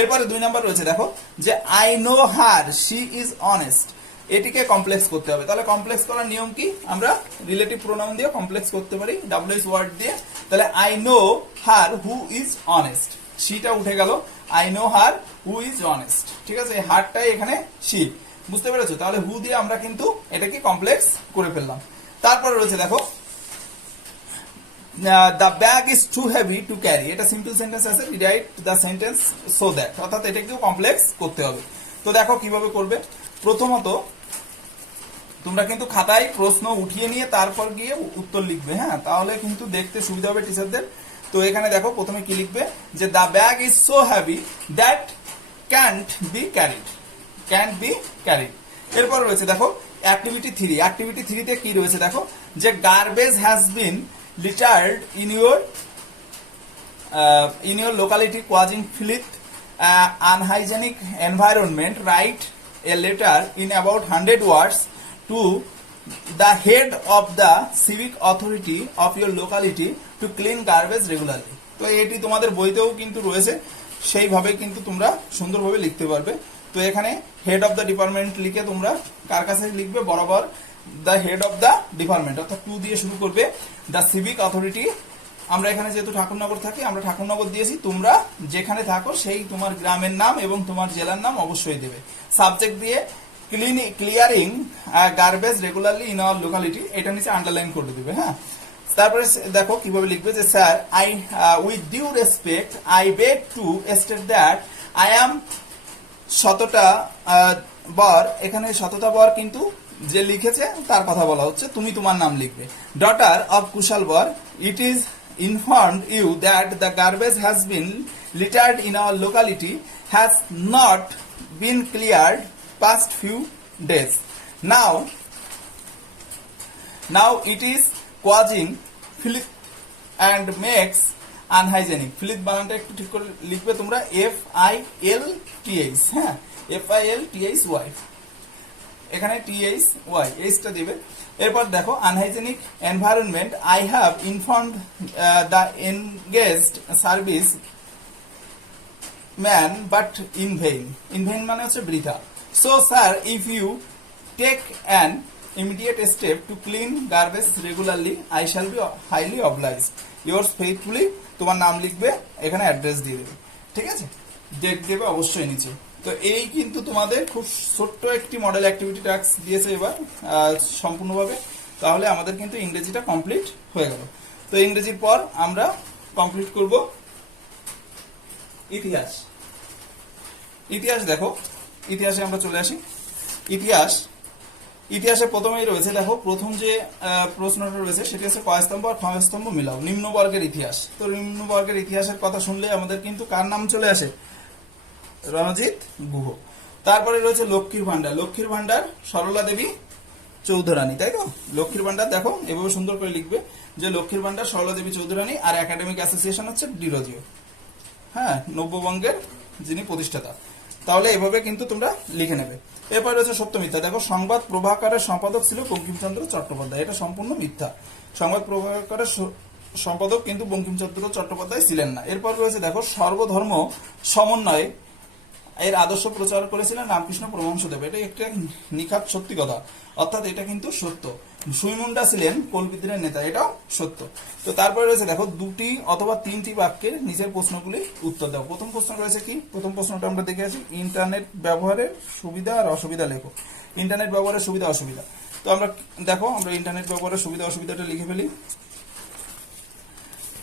এরপরে 2 নম্বর রয়েছে দেখো যে I know her she is honest, এটিকে কমপ্লেক্স করতে হবে। তাহলে কমপ্লেক্স করার নিয়ম কি, আমরা রিলেটিভ প্রোনাউন দিয়ে কমপ্লেক্স করতে পারি, ডাব্লিউএস ওয়ার্ড দিয়ে। তাহলে I know her who is honest, শিটা উঠে গেল, I know her who is honest. ঠিক আছে, এই হারটাই এখানে শি, বুঝতে পেরেছো। তাহলে হু দিয়ে আমরা কিন্তু এটাকে কমপ্লেক্স করে ফেললাম। তারপরে রয়েছে দেখো the bag is too heavy to carry, এটা সিম্পল সেন্টেন্স আছে, rewrite the sentence so that, অর্থাৎ এটাকেও কমপ্লেক্স করতে হবে। তো দেখো কিভাবে করবে। প্রথমত তোমরা কিন্তু খাতায় প্রশ্ন উঠিয়ে নিয়ে তারপর গিয়ে উত্তর লিখবে, হ্যাঁ, তাহলে কিন্তু দেখতে সুবিধা হবে টিচারদের। তো এখানে দেখো প্রথমে কি লিখবে যে the bag is so heavy that can't be carried, can't be carried. এরপর রয়েছে দেখো অ্যাক্টিভিটি 3, অ্যাক্টিভিটি 3 তে কি রয়েছে দেখো যে garbage has bin littered in your locality causing filth, unhygienic environment. Write a letter in about 100 words to the head of the civic authority of your locality to clean garbage regularly. তো এটি তোমাদের বইতেও কিন্তু রয়েছে, সেইভাবে কিন্তু তোমরা সুন্দরভাবে লিখতে পারবে। তো এখানে হেড অফ দ্য ডিপার্টমেন্ট লিখে তোমরা কার কাছে লিখবে, বরাবর the head of the department, অর্থাৎ 2 দিয়ে শুরু করবে। দ্য সিভিক অথরিটি, আমরা এখানে যেহেতু ঠাকুরনগর থাকি আমরা ঠাকুরনগর দিয়েছি, তোমরা যেখানে থাকো সেই তোমার গ্রামের নাম এবং তোমার জেলার নাম অবশ্যই দেবে। সাবজেক্ট দিয়ে clearing garbage regularly in our locality, এটা নিচে আন্ডারলাইন করে দেবে, হ্যাঁ। তারপরে দেখো কিভাবে লিখবে যে sir I with due respect I beg to state that I am শতটা বর, এখানে শতটা বর কিন্তু যে লিখেছে তার কথা বলা হচ্ছে, তুমি তোমার নাম লিখবে। Daughter of Kushal Bar, it is informed you that the garbage has been littered in our locality has not been cleared past few days. Now it is causing filth and makes unhygienic. filth বানানটা একটু ঠিক করে লিখবে তোমরা, FILTH, হ্যাঁ, FILTHY, এখানে THY, এইচটা দিবে। এরপর দেখো unhygienic environment, I have informed the engaged service man but in vein, in vein মানে হচ্ছে বৃথা। So sir, if you take an immediate step to clean garbage regularly, I shall be highly obliged. Yours faithfully, তোমার নাম লিখবে, এখানে address দিয়ে দেবে, ঠিক আছে, ডেট দেবে অবশ্যই নিচে। তো এই কিন্তু তোমাদের খুব ছোট্ট একটি মডেল অ্যাক্টিভিটি টাস্ক দিয়েছে এবার সম্পূর্ণভাবে। তাহলে আমাদের কিন্তু ইংরেজিটা কমপ্লিট হয়ে গেল। তো ইংরেজির পর আমরা কমপ্লিট করব ইতিহাস। ইতিহাস দেখো ইতিহাসে আমরা চলে আসি। ইতিহাসে প্রথমেই রয়েছে, দেখো প্রথম যে প্রশ্নটা রয়েছে সেটি হচ্ছে কয়স্তম্ভ আর ক্ষয়স্তম্ভ মিলাও, নিম্নবর্গের ইতিহাস। তো নিম্নবর্গের ইতিহাসের কথা শুনলে আমাদের কিন্তু কার নাম চলে আসে? রণজিৎ গুহ। তারপরে রয়েছে লক্ষ্মীর ভান্ডার সরলা দেবী চৌধুরানী, তাই তো? লক্ষ্মীর ভান্ডার দেখো এভাবে সুন্দর করে লিখবে যে লক্ষ্মীর ভান্ডার সরলা দেবী চৌধুরানী, আর একাডেমিক অ্যাসোসিয়েশন হচ্ছে ডিরোজিও, হ্যাঁ, নব্যবঙ্গের যিনি প্রতিষ্ঠাতা। তাহলে এভাবে কিন্তু তোমরা লিখে নেবে। এরপর রয়েছে সত্য মিথ্যা। দেখো সংবাদ প্রভাকরের সম্পাদক ছিল বঙ্কিমচন্দ্র চট্টোপাধ্যায়, এটা সম্পূর্ণ মিথ্যা। সংবাদ প্রভাকরের সম্পাদক কিন্তু বঙ্কিমচন্দ্র চট্টোপাধ্যায় ছিলেন না। এরপর রয়েছে দেখো সর্বধর্ম সমন্বয়ে এর আদর্শ প্রচার করেছিলেন রামকৃষ্ণ পরমহংসদেব, এটা একটা নিখাত সত্যি কথা, অর্থাৎ এটা কিন্তু সত্য। সুইমুন্ডা ছিলেন কোলবিদ্রের নেতা, এটাও সত্য। তো তারপরে রয়েছে দেখো দুটি অথবা তিনটি বাক্যের নিচের প্রশ্নগুলি উত্তর দাও। প্রথম প্রশ্ন রয়েছে কি? প্রথম প্রশ্নটা আমরা দেখে আছি, ইন্টারনেট ব্যবহারের সুবিধা আর অসুবিধা লেখো। ইন্টারনেট ব্যবহারের সুবিধা অসুবিধা। তো আমরা দেখো আমরা ইন্টারনেট ব্যবহারের সুবিধা অসুবিধাটা লিখে ফেলি।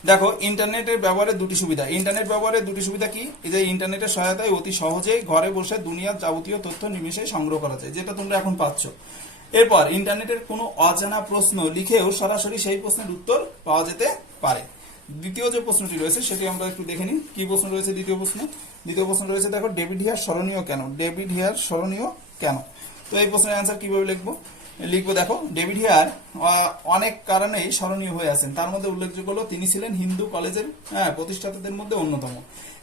দেখো ইন্টারনেটের ব্যবহারের দুটি সুবিধা। ইন্টারনেট ব্যবহারের দুটি সুবিধা কি? এই যে ইন্টারনেটের সহায়তায় অতি সহজেই ঘরে বসে দুনিয়ার যাবতীয় তথ্য নিমেষে সংগ্রহ করা যায়, যেটা তোমরা এখন পাচ্ছ। এরপর ইন্টারনেটের কোনো অজানা প্রশ্ন লিখেও সরাসরি সেই প্রশ্নের উত্তর পাওয়া যেতে পারে। দ্বিতীয় যে প্রশ্নটি রয়েছে সেটি আমরা একটু দেখে নিই। কি প্রশ্ন রয়েছে দ্বিতীয় প্রশ্ন রয়েছে দেখো ডেভিড হিয়ার স্মরণীয় কেন? ডেভিড হিয়ার স্মরণীয় কেন? তো এই প্রশ্নের অ্যান্সার কিভাবে লিখবো? দেখো ডেভিড হিয়ার অনেক কারণেই স্মরণীয় হয়ে আছেন। তার মধ্যে উল্লেখযোগ্য হলো তিনি ছিলেন হিন্দু কলেজের প্রতিষ্ঠাতাদের মধ্যে অন্যতম,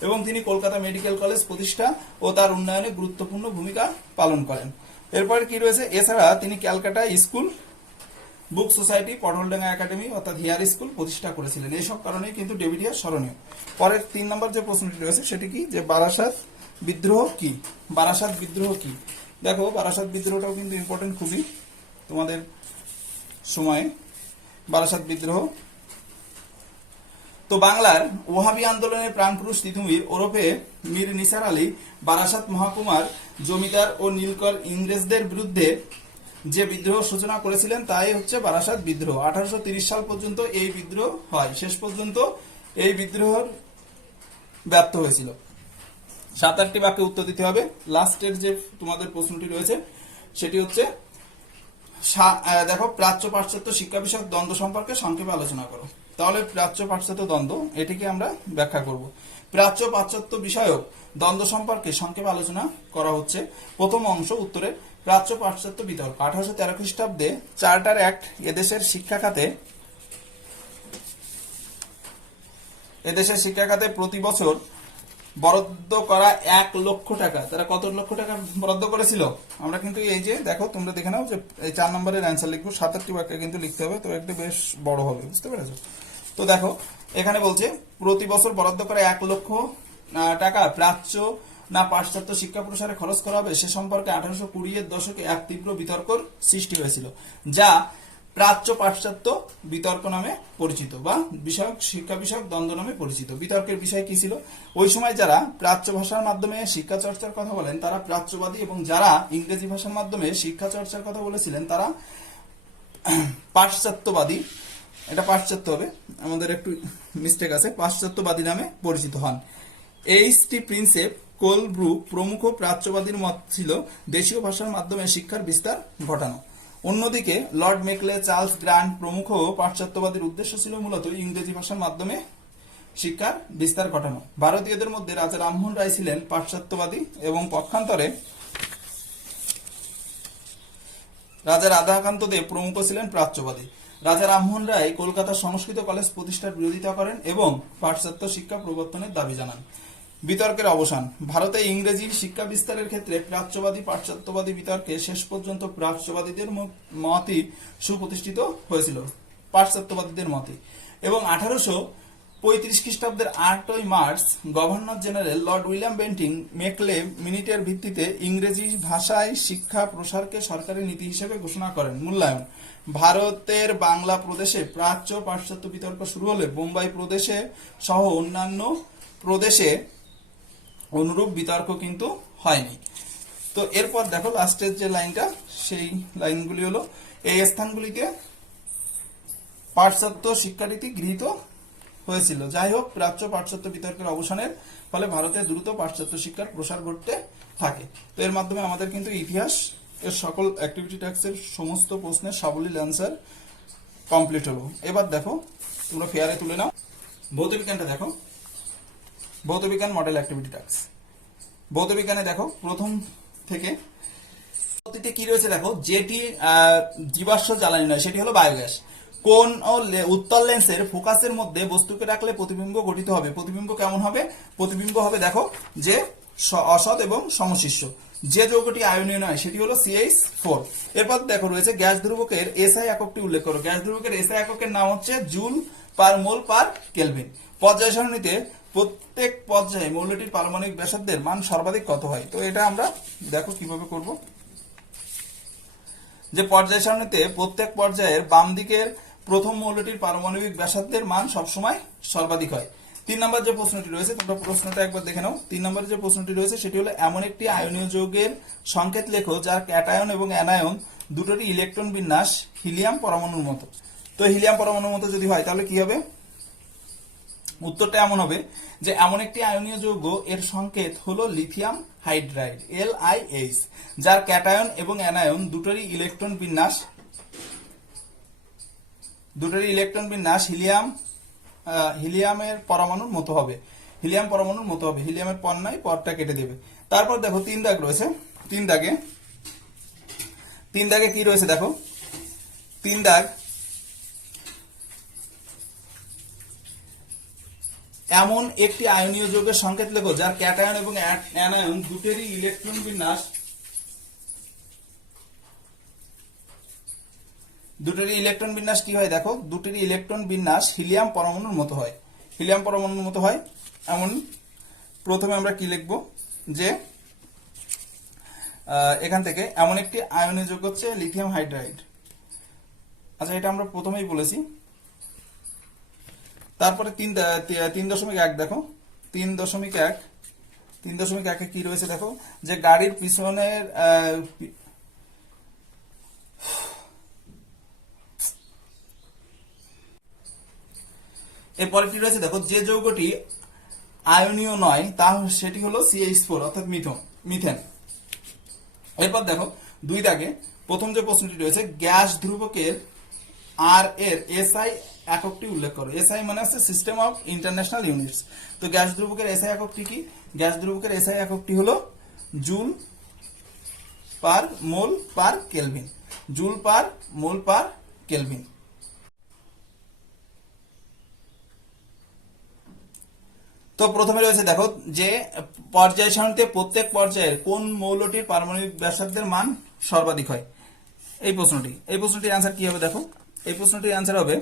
এবং তিনি কলকাতা মেডিকেল কলেজ প্রতিষ্ঠা ও তার উন্নয়নে গুরুত্বপূর্ণ ভূমিকা পালন করেন। এরপর কি রয়েছে? এছাড়া তিনি Calcutta school book society, Patoldanga academy অর্থাৎ হিয়ার স্কুল প্রতিষ্ঠা করেছিলেন। এইসব কারণেই কিন্তু ডেভিড হিয়ার স্মরণীয়। পরের 3 নম্বর যে প্রশ্নটি রয়েছে সেটি কি? যে বারাসাত বিদ্রোহ কি? বারাসাত বিদ্রোহ কি? দেখো বারাসাত বিদ্রোহটাও কিন্তু ইম্পর্টেন্ট খুবই তোমাদের সময়ে। বারাসাত বিদ্রোহ তো বাংলার ওহাবি আন্দোলনের প্রাণপুরুষ তিতুমির ওরফে মীর নিসার আলী বারাসাত মহকুমার জমিদার ও নীলকর ইংরেজদের বিরুদ্ধে যে বিদ্রোহ সূচনা করেছিলেন তাই হচ্ছে বারাসাত বিদ্রোহ। 1830 সাল পর্যন্ত এই বিদ্রোহ হয়, শেষ পর্যন্ত এই বিদ্রোহ ব্যর্থ হয়েছিল। 7-8টি বাক্যে উত্তর দিতে হবে। লাস্টের যে তোমাদের প্রশ্নটি রয়েছে সেটি হচ্ছে দেখো প্রাচ্য পাশ্চাত্য শিক্ষা বিষয়ক দ্বন্দ্ব সম্পর্কে সংক্ষেপে আলোচনা করো। তাহলে প্রাচ্য পাশ্চাত্য দ্বন্দ্ব এটিকে আমরা ব্যাখ্যা করব। প্রাচ্য পাশ্চাত্য বিষয়ক দ্বন্দ্ব সম্পর্কে সংক্ষেপে আলোচনা করা হচ্ছে। প্রথম অংশ উত্তরে প্রাচ্য পাশ্চাত্য বিতর্ক। 1813 খ্রিস্টাব্দে চার্টার অ্যাক্ট এদেশের শিক্ষা খাতে প্রতি বছর বরাদ্দ করা 1 লক্ষ টাকা। তারা কত লক্ষ টাকা বরাদ্দ করেছিল? আমরা কিন্তু এই যে দেখো তোমরা দেখে নাও যে 4 নম্বরের অ্যান্সার লিখবো। 7-8টি বাক্যে কিন্তু লিখতে হবে, তো একটা বেশ বড় হবে, বুঝতে পেরেছো? তো দেখো এখানে বলছে প্রতি বছর বরাদ্দ করা 1 লক্ষ টাকা প্রাচ্য না পাশ্চাত্য শিক্ষা প্রসারে খরচ করা হবে সে সম্পর্কে 1820-এর দশকে এক তীব্র বিতর্কর সৃষ্টি হয়েছিল, যা প্রাচ্য পাশ্চাত্য বিতর্ক নামে পরিচিত বা শিক্ষা বিষয়ক দ্বন্দ্ব নামে পরিচিত। বিতর্কের বিষয় কি ছিল? ওই সময় যারা প্রাচ্য ভাষার মাধ্যমে শিক্ষা চর্চার কথা বলেন তারা প্রাচ্যবাদী, এবং যারা ইংরেজি ভাষার মাধ্যমে শিক্ষা চর্চার কথা বলেছিলেন তারা পাশ্চাত্যবাদী। এটা পাশ্চাত্য হবে, আমাদের একটু মিস্টেক আছে, পাশ্চাত্যবাদী নামে পরিচিত হন। এইচ.টি. প্রিন্সেপ, কোলব্রুক প্রমুখ প্রাচ্যবাদীর মত ছিল দেশীয় ভাষার মাধ্যমে শিক্ষার বিস্তার ঘটানো। অন্যদিকে লর্ড মেকলে, চার্লস গ্রান্ট প্রমুখ পাশ্চাত্যবাদীর উদ্দেশ্য ছিল মূলত ইংরেজি ভাষার মাধ্যমে শিক্ষার বিস্তার ঘটানো। ভারতীয়দের মধ্যে রাজা রামমোহন রায় ছিলেন পাশ্চাত্যবাদী এবং পক্ষান্তরে রাজা রাধাকান্ত দেব প্রমুখ ছিলেন প্রাচ্যবাদী। রাজা রামমোহন রায় কলকাতা সংস্কৃত কলেজ প্রতিষ্ঠার বিরোধিতা করেন এবং পাশ্চাত্য শিক্ষা প্রবর্তনের দাবি জানান। বিতর্কের অবসান। ভারতে ইংরেজি শিক্ষা বিস্তারের ক্ষেত্রে প্রাচ্যবাদী পাশ্চাত্যবাদী বিতর্কে শেষ পর্যন্ত প্রাচ্যবাদীদের মতই সুপ্রতিষ্ঠিত হয়েছিল, পাশ্চাত্যবাদীদের মতে। এবং 1835 খ্রিস্টাব্দের 8ই March governor general lord William Bentinck Macaulay মিনিটের ভিত্তিতে ইংরেজি ভাষায় শিক্ষা প্রসারকে সরকারি নীতি হিসেবে ঘোষণা করেন। মূল্যায়ন। ভারতের বাংলা প্রদেশে প্রাচ্য পাশ্চাত্য বিতর্ক শুরু হলে বোম্বাই প্রদেশে সহ অন্যান্য প্রদেশে অনুরূপ বিতর্ক কিন্তু হয়নি। তো এরপর দেখো লাস্টের যে লাইনটা, সেই লাইনগুলি হলো এই স্থানগুলিতে পাশ্চাত্য শিক্ষারীতি গৃহীত হয়েছিল। যাই হোক, প্রাচ্য পাশ্চাত্য বিতর্কের অবসানের ফলে ভারতে দ্রুত পাশ্চাত্য শিক্ষার প্রসার ঘটতে থাকে। তো এর মাধ্যমে আমাদের কিন্তু ইতিহাস এর সকল অ্যাক্টিভিটি ট্যাক্সের সমস্ত প্রশ্নের সাবলীল অ্যান্সার কমপ্লিট হলো। এবার দেখো তোমরা ফেয়ারে তুলে নাও ভৌতবিজ্ঞানটা দেখো। ভৌতবিজ্ঞান মডেল অ্যাক্টিভিটি ট্যাক্স। ভৌতবিজ্ঞানে দেখো প্রথম থেকে পদ্ধতিতে কি রয়েছে দেখো, যেটি জীবাশ্ম জ্বালানি নয় সেটি হলো বায়োগ্যাস। কোন ও উত্তল লেন্সের ফোকাসের মধ্যে বস্তুকে রাখলে প্রতিবিম্ব গঠিত হবে। প্রতিবিম্ব কেমন হবে? প্রতিবিম্ব হবে দেখো যে অসৎ এবং সমশিষ্য। যে যৌগটি আয়নীয় নয় সেটি হলো CH4। এরপর দেখো রয়েছে গ্যাস ধ্রুবকের এসআই এককটি উল্লেখ করো। গ্যাস ধ্রুবকের এসআই এককের নাম হচ্ছে জুল পার মোল পার কেলভিন। পর্যায় সারণীতে প্রত্যেক পর্যায়ে মৌলটির পারমাণবিক ব্যাসার্ধের মান সর্বাধিক কত হয়? তো এটা আমরা দেখো কিভাবে করব। যে পর্যায় সারণীতে প্রত্যেক পর্যায়ের বাম দিকের প্রথম মৌলটির পারমাণবিক ব্যাসার্ধের মান সবসময় সর্বাধিক হয়। 3 নম্বর যে প্রশ্নটি রয়েছে তোমরা প্রশ্নটা একবার দেখে নাও। 3 নম্বরের যে প্রশ্নটি রয়েছে সেটি হলো এমন একটি আয়নীয় যৌগের সংকেত লেখো যার ক্যাটায়ন এবং অ্যানায়ন দুটোরই ইলেকট্রন বিন্যাস হিলিয়াম পরমাণুর মতো। তো হিলিয়াম পরমাণুর মতো যদি হয় তাহলে কি হবে? উত্তরটা এমন হবে যে এমন একটি আয়নীয় যৌগ এর সংকেত হলো লিথিয়াম হাইড্রাইড LiH, যার ক্যাটায়ন এবং অ্যানায়ন দুটোরই ইলেকট্রন বিন্যাস হিলিয়ামের পরমাণুর মতো হবে। হিলিয়াম পরমাণুর মতো হবে। হিলিয়ামের পর নাই, পরটা কেটে দেবে। তারপর দেখো 3 দাগ রয়েছে। 3 দাগে কি রয়েছে দেখো। 3 দাগ এমন একটি আয়নীয় যৌগের সংকেত লেখো যার ক্যাটায়ন এবং অ্যানায়ন দুটোরই ইলেকট্রন বিন্যাস কি হয় দেখো, দুটোরই ইলেকট্রন বিন্যাস হিলিয়াম পরমাণুর মতো হয়। হিলিয়াম পরমাণুর মতো হয় এমন প্রথমে আমরা কি লিখব যে এখান থেকে এমন একটি আয়নীয় যৌগ হচ্ছে লিথিয়াম হাইড্রাইড। আচ্ছা এটা আমরা প্রথমেই বলেছি। তারপরে 3.1 দেখো। 3.1 কি রয়েছে দেখো, যে গাড়ির পিছনের এরপরে কি রয়েছে দেখো, যে যৌগটি আয়নীয় নয় তা সেটি হলো CH4 অর্থাৎ মিথেন। এরপর দেখো 2 দাগে প্রথম যে প্রশ্নটি রয়েছে, গ্যাস ধ্রুবকের আর এর এসআই এককটি উল্লেখ করো। এসআই মানে হচ্ছে সিস্টেম অফ ইন্টারন্যাশনাল ইউনিটস। তো গ্যাস ধ্রুবকের এসআই এককটি কি? গ্যাস ধ্রুবকের এসআই এককটি হলো জুল পার মোল পার কেলভিন। জুল পার মোল পার কেলভিন। তো প্রথমে রয়েছে দেখো যে পর্যায় সারণীতে প্রত্যেক পর্যায়ের কোন মৌলটির পারমাণবিক ব্যাসার্ধের মান সর্বাধিক হয়। এই প্রশ্নটির অ্যান্সার কি হবে দেখো। এই প্রশ্নটির অ্যান্সার হবে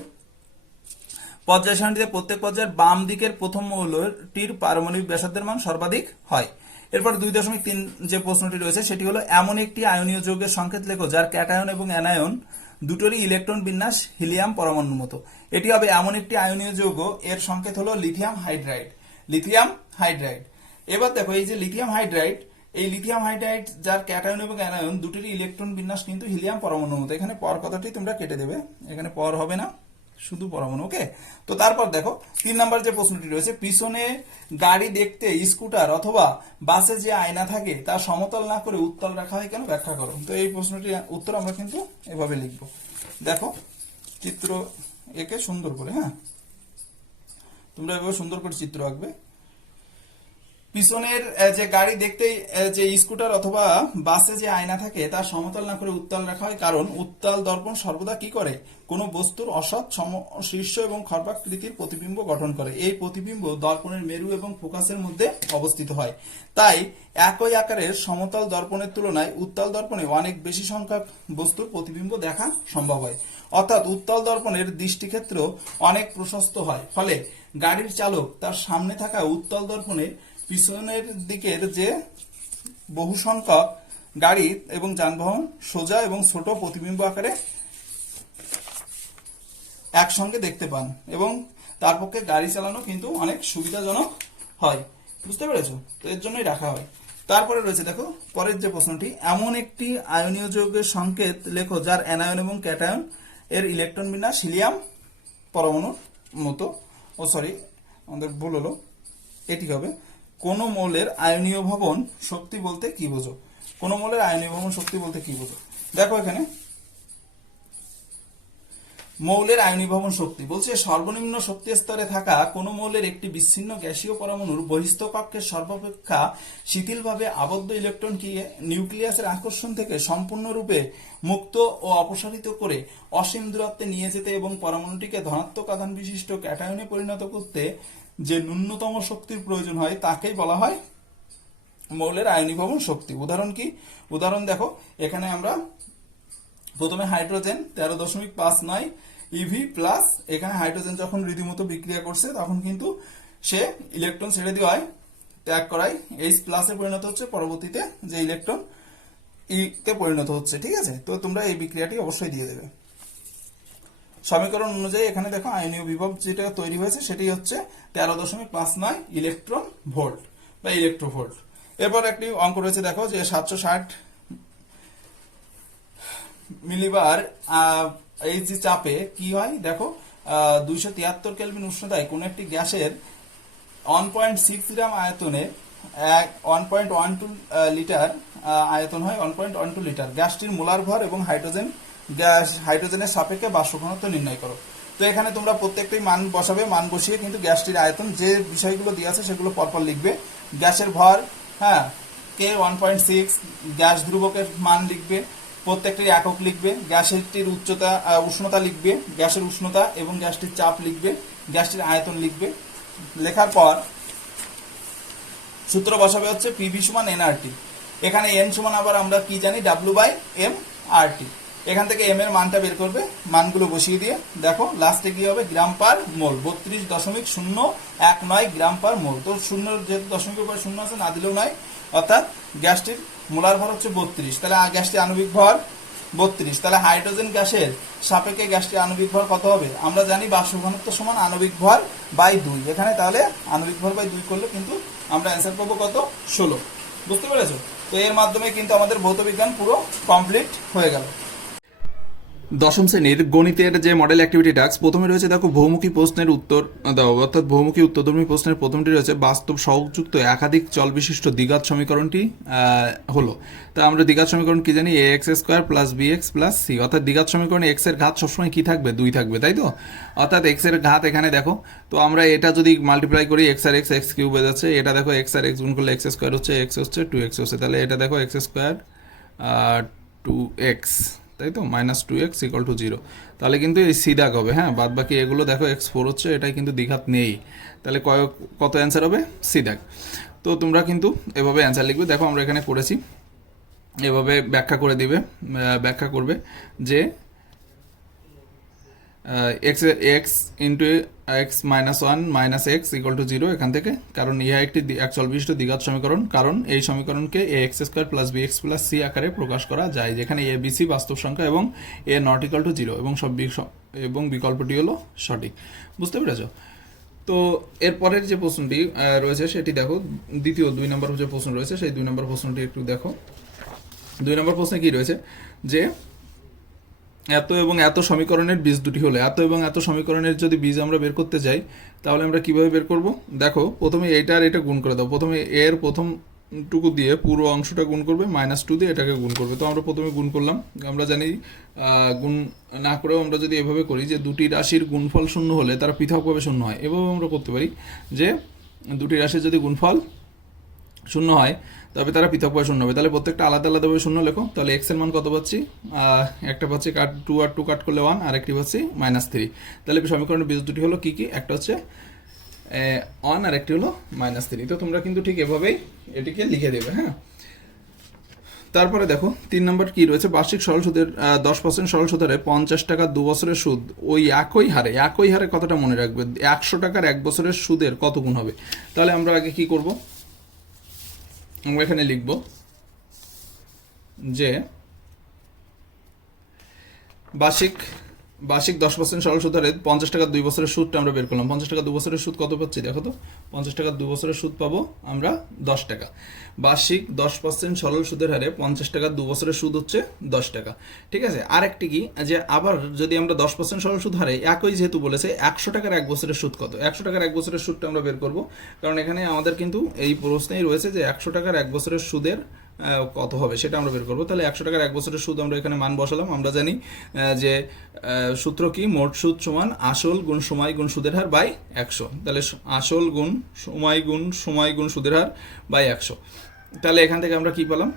পর্যায় সারণীতে প্রত্যেক পর্যায়ের বাম দিকের প্রথম মৌলটির পারমাণবিক ব্যাসার্ধের মান সর্বাধিক হয়। এরপর 2.3 যে প্রশ্নটি রয়েছে সেটি হলো এমন একটি আয়নীয় যৌগের সংকেত লেখো যার ক্যাটায়ন এবং অ্যানায়ন দুটোরই ইলেকট্রন বিন্যাস হিলিয়াম পরমাণুর মতো। এটি হবে এমন একটি আয়নীয় যৌগ এর সংকেত হলো লিথিয়াম হাইড্রাইড। এবার দেখো এই যে লিথিয়াম হাইড্রাইড যার ক্যাটায়ন এবং অ্যানায়ন দুটোরই ইলেকট্রন বিন্যাস কিন্তু হিলিয়াম পরমাণুর মতো। এখানে পর কথাটি তোমরা কেটে দেবে, এখানে পর হবে না, শুধু পরমাণু। ওকে। তো তারপর দেখো 3 নম্বর যে প্রশ্নটি রয়েছে, পিছনে গাড়ি দেখতে স্কুটার অথবা বাসে যে আয়না থাকে তা সমতল না করে উত্তল রাখা হয় কেন, ব্যাখ্যা করো। তো এই প্রশ্নটির উত্তর আমরা কিন্তু এভাবে লিখব। দেখো চিত্র একে সুন্দর করে, হ্যাঁ তোমরা এভাবে সুন্দর করে চিত্র আঁকবে। পিছনের যে গাড়ি দেখতে যে স্কুটার অথবা বাসে যে আয়না থাকে তা সমতল না করে উত্তল রাখা হয় কারণ উত্তল দর্পণ সর্বদা কি করে, কোন বস্তুর অসৎ শীর্ষ এবং খর্বাকৃতির প্রতিবিম্ব গঠন করে। এই প্রতিবিম্ব দর্পণের মেরু এবং ফোকাসের মধ্যে অবস্থিত হয়। তাই একই আকারের সমতল দর্পণের তুলনায় উত্তল দর্পণে অনেক বেশি সংখ্যক বস্তুর প্রতিবিম্ব দেখা সম্ভব হয়। অর্থাৎ উত্তল দর্পণের দৃষ্টিক্ষেত্র অনেক প্রশস্ত হয়। ফলে গাড়ির চালক তার সামনে থাকা উত্তল দর্পণে পিছনের দিকের যে বহু সংখ্যক গাড়ি এবং যানবাহন সোজা এবং ছোট প্রতিবিম্ব আকারে একসঙ্গে দেখতে পান এবং তার পক্ষে গাড়ি চালানো কিন্তু অনেক সুবিধাজনক হয়। বুঝতে পেরেছো? তো এর জন্যই রাখা হয়। তারপরে রয়েছে দেখো পরের যে প্রশ্নটি, এমন একটি আয়নীয় যৌগের সংকেত লেখো যার অ্যানায়ন এবং ক্যাটায়ন এর ইলেকট্রন বিন্যাস হিলিয়াম পরমাণুর মতো। আমাদের ভুল হলো, এটি হবে কোন মৌলের আয়নীয় ভবন শক্তি বলতে কি বোঝো? কোন মৌলের আয়নীয় ভবন শক্তি বলতে কি বোঝো? দেখো এখানে মৌলের আয়নীয় ভবন শক্তি বলছে সর্বনিম্ন শক্তি স্তরে থাকা কোন মৌলের একটি বিচ্ছিন্ন গ্যাসীয় পরমাণুর বহিস্থ কক্ষের সর্বাপেক্ষা শিথিলভাবে আবদ্ধ ইলেকট্রনকে নিউক্লিয়াসের আকর্ষণ থেকে সম্পূর্ণরূপে মুক্ত ও অপসারিত করে অসীম দূরত্বে নিয়ে যেতে এবং পরমাণুটিকে ধনাত্মক আধান বিশিষ্ট ক্যাটায়নে পরিণত করতে যে ন্যূনতম শক্তির প্রয়োজন হয় তাকেই বলা হয় মৌলের আয়নীয় ভবন শক্তি। উদাহরণ কি? উদাহরণ দেখো, এখানে আমরা প্রথমে হাইড্রোজেন 13.59 ইভি প্লাস, এখানে হাইড্রোজেন যখন রীতিমতো বিক্রিয়া করছে তখন কিন্তু সে ইলেকট্রন ছেড়ে দেওয়ায় ত্যাগ করায় এইচ প্লাসে পরিণত হচ্ছে, পরবর্তীতে যে ইলেকট্রন ই তে পরিণত হচ্ছে। ঠিক আছে, তো তোমরা এই বিক্রিয়াটি অবশ্যই দিয়ে দেবে। সমীকরণ অনুযায়ী এখানে দেখো আয়নীয় বিভব যেটা তৈরি হয়েছে সেটি হচ্ছে 13.59 ইলেকট্রন ভোল্ট বা ইলেকট্রোভোল্ট। এরপর একটি অঙ্ক রয়েছে, দেখো যে 760 মিলিবার এই যে চাপে কি হয়, দেখো 273 কেলভিন উষ্ণতায় কোন একটি গ্যাসের 1.6 গ্রাম আয়তনে 1.12 লিটার আয়তন হয় 1.12 লিটার। গ্যাসটির মোলার ভর এবং হাইড্রোজেনের সাপেক্ষে বাষ্প ঘনত্ব নির্ণয় করো। তো এখানে তোমরা প্রত্যেকটি মান বসাবে, মান বসিয়ে কিন্তু গ্যাসটির আয়তন যে বিষয়গুলো দিয়ে আছে সেগুলো পরপর লিখবে। গ্যাসের ভর, হ্যাঁ, কে 1.6, গ্যাস ধ্রুবকের মান লিখবে, প্রত্যেকটির একক লিখবে, গ্যাসটির উষ্ণতা লিখবে, গ্যাসের উষ্ণতা এবং গ্যাসটির চাপ লিখবে, গ্যাসটির আয়তন লিখবে। লেখার পর সূত্র বসাবে হচ্ছে পিভি সমান এনআরটি। এখানে এন সমান আবার আমরা কি জানি, ডাব্লিউ বাই এম আর টি। এখান থেকে এম এর মানটা বের করবে, মানগুলো বসিয়ে দিয়ে দেখো লাস্টে কি হবে, গ্রাম পার মোল 32.019 গ্রাম পার মোল। তো শূন্য যেহেতু দশমিকের পরে শূন্য আছে, না দিলেও নয়, অর্থাৎ গ্যাসটির মোলার ভর হচ্ছে 32, তাহলে গ্যাসটির আণবিক ভর 32, তাহলে হাইড্রোজেন গ্যাসের সাপেক্ষে গ্যাসটির আণবিক ভর কত হবে? আমরা জানি বাষ্প ঘনত্ব সমান আণবিক ভর বাই 2। এখানে তাহলে আণবিক ভর বাই 2 করলে কিন্তু আমরা অ্যান্সার পাবো কত? 16। বুঝতে পেরেছো? তো এর মাধ্যমে কিন্তু আমাদের ভৌতবিজ্ঞান পুরো কমপ্লিট হয়ে গেল। দশম শ্রেণীর গণিতের যে মডেল অ্যাক্টিভিটি টাস্ক, প্রথমে রয়েছে দেখো বহুমুখী প্রশ্নের উত্তর দাও, অর্থাৎ বহুমুখী উত্তরধর্মী প্রশ্নের প্রথমটি রয়েছে বাস্তব সহগযুক্ত একাধিক চল বিশিষ্ট দ্বিঘাত সমীকরণটি হলো। তা আমরা দ্বিঘাত সমীকরণ কি জানি, A X square plus B X plus C, অর্থাৎ দ্বিঘাত সমীকরণে এক্স এর ঘাত সবসময় কি থাকবে? 2 থাকবে, তাই তো? অর্থাৎ এক্স এর ঘাত এখানে দেখো, তো আমরা এটা যদি মাল্টিপ্লাই করি এক্স আর এক্স, এক্স কিউব হয়ে যাচ্ছে। এটা দেখো এক্স আর এক্স গুণ করলে এক্স স্কোয়ার হচ্ছে, এক্স হচ্ছে 2x হচ্ছে, তাহলে এটা দেখো এক্স স্কোয়ার 2x, তাই তো, -2x = 0। তাহলে কিন্তু এই সি দাগ হবে, হ্যাঁ, বাদ বাকি এগুলো দেখো x4 হচ্ছে, এটাই কিন্তু দ্বিঘাত নেই, তাহলে কত অ্যান্সার হবে? সি দাগ। তো তোমরা কিন্তু এভাবে অ্যান্সার লিখবে। দেখো আমরা এখানে করেছি, এভাবে ব্যাখ্যা করবে যে x into x minus 1 minus x = 0 এখান থেকে, কারণ ইহা একটি একচল বিশিষ্ট দ্বিঘাত সমীকরণ, কারণ এই সমীকরণকে A X square plus B X plus C আকারে প্রকাশ করা যায়, যেখানে এ বি সি বাস্তব সংখ্যা এবং এ নট ইকুয়াল টু 0 এবং বিকল্পটি হলো সঠিক। বুঝতে পেরেছ? তো এরপরের যে প্রশ্নটি রয়েছে সেটি দেখো, দ্বিতীয় 2 নম্বর যে প্রশ্ন রয়েছে সেই 2 নম্বর প্রশ্নটি একটু দেখো। 2 নম্বর প্রশ্নে কি রয়েছে, যে এত এবং এত সমীকরণের বীজ দুটি হলে, এত এবং এত সমীকরণের যদি বীজ আমরা বের করতে যাই তাহলে আমরা কিভাবে বের করব? দেখো প্রথমে এইটা আর এটা গুণ করে দাও। প্রথমে এর প্রথমটুকু দিয়ে পুরো অংশটা গুণ করবে, -2 দিয়ে এটাকে গুণ করবে। তো আমরা প্রথমে গুণ করলাম, আমরা জানি গুণ না করেও আমরা যদি এভাবে করি যে দুটি রাশির গুণফল শূন্য হলে তারা পৃথকভাবে শূন্য হয়, এভাবে আমরা করতে পারি যে দুটি রাশির যদি গুণফল শূন্য হয় তবে তারা পৃথকভাবে শূন্য হবে। তাহলে প্রত্যেকটা আলাদা আলাদাভাবে শূন্য লেখো। তাহলে এক্স এর মান কত পাচ্ছি? একটা পাচ্ছি 2 আর 2 কাট করলে 1, আর একটি পাচ্ছি -3। তাহলে সমীকরণের বীজ দুটি হলো কি কি? একটা হচ্ছে 1 আর একটি হলো -3। তো তোমরা কিন্তু ঠিক এভাবেই এটিকে লিখে দেবে, হ্যাঁ। তারপরে দেখো 3 নম্বর কি রয়েছে, বার্ষিক সরল সুদের 10% সরল সুদে 50 টাকা 2 বছরের সুদ ওই একই হারে কতটা মনে রাখবে? 100 টাকার 1 বছরের সুদের কত গুণ হবে? তাহলে আমরা আগে কি করব, আমরা এখানে লিখব যে বার্ষিক 10% সরল সুদ হারে 50 টাকা 2 বছরের সুদটা আমরা বের করলাম। 50 টাকা 2 বছরের সুদ কত পাচ্ছি দেখো তো। 50 টাকা 2 বছরের সুদ পাবো আমরা 10 টাকা। বার্ষিক 10% সরল সুদের হারে 50 টাকা 2 বছরের সুদ হচ্ছে 10 টাকা। ঠিক আছে, আরেকটি কি যে আবার যদি আমরা 10% সরল সুদ হারে একই যেহেতু বলেছে 100 টাকার 1 বছরের সুদ কত, 100 টাকার 1 বছরের সুদটা আমরা বের করব, কারণ এখানে আমাদের কিন্তু এই প্রশ্নেই রয়েছে যে 100 টাকার 1 বছরের সুদের কত হবে সেটা আমরা বের করবো। তাহলে 100 টাকার 1 বছরের সুদ আমরা এখানে মান বসালাম। আমরা জানি যে সূত্র কি, মোট সুদ সমান আসল গুণ সময় গুণ সুদের হার বাই 100। তাহলে আসল গুণ সময় গুণ সুদের হার বাই 100। তাহলে এখান থেকে আমরা কি পেলাম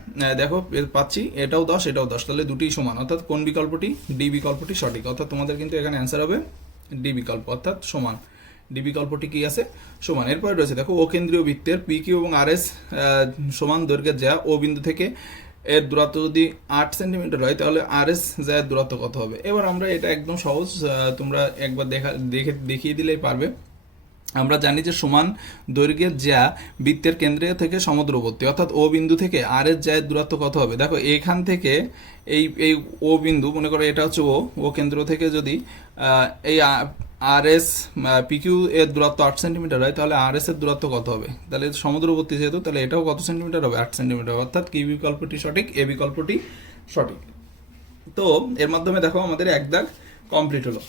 দেখো, পাচ্ছি এটাও 10 এটাও 10, তাহলে দুটিই সমান, অর্থাৎ কোন বিকল্পটি, ডি বিকল্পটি সঠিক। অর্থাৎ তোমাদের কিন্তু এখানে অ্যান্সার হবে ডি বিকল্প, অর্থাৎ সমান। ডি বিকল্পটি কি আছে, সমান। এরপরে রয়েছে দেখো, ও কেন্দ্রীয় বৃত্তের পি কিউ এবং আর এস সমান দৈর্ঘ্যের যা ও বিন্দু থেকে এর দূরত্ব যদি 8 সেন্টিমিটার হয় তাহলে আর এস যার দূরত্ব কত হবে। এবার আমরা এটা একদম সহজ, তোমরা একবার দেখিয়ে দিলেই পারবে। আমরা জানি যে সমান দৈর্ঘ্যের জ্যা বৃত্তের কেন্দ্র থেকে সমদূরবর্তী, অর্থাৎ ও বিন্দু থেকে আর এর জ্যায়ের দূরত্ব কত হবে। দেখো এখান থেকে এই ও বিন্দু, মনে করো এটা হচ্ছে ও কেন্দ্র থেকে যদি এই আর এস পিকিউ এর দূরত্ব 8 সেন্টিমিটার হয় তাহলে আর এস এর দূরত্ব কত হবে। তাহলে সমদূরবর্তী যেহেতু, তাহলে এটাও কত সেন্টিমিটার হবে, 8 সেন্টিমিটার। অর্থাৎ কি বিকল্পটি সঠিক, এ বিকল্পটি সঠিক। তো এর মাধ্যমে দেখো আমাদের এক দাগ কমপ্লিট হলো।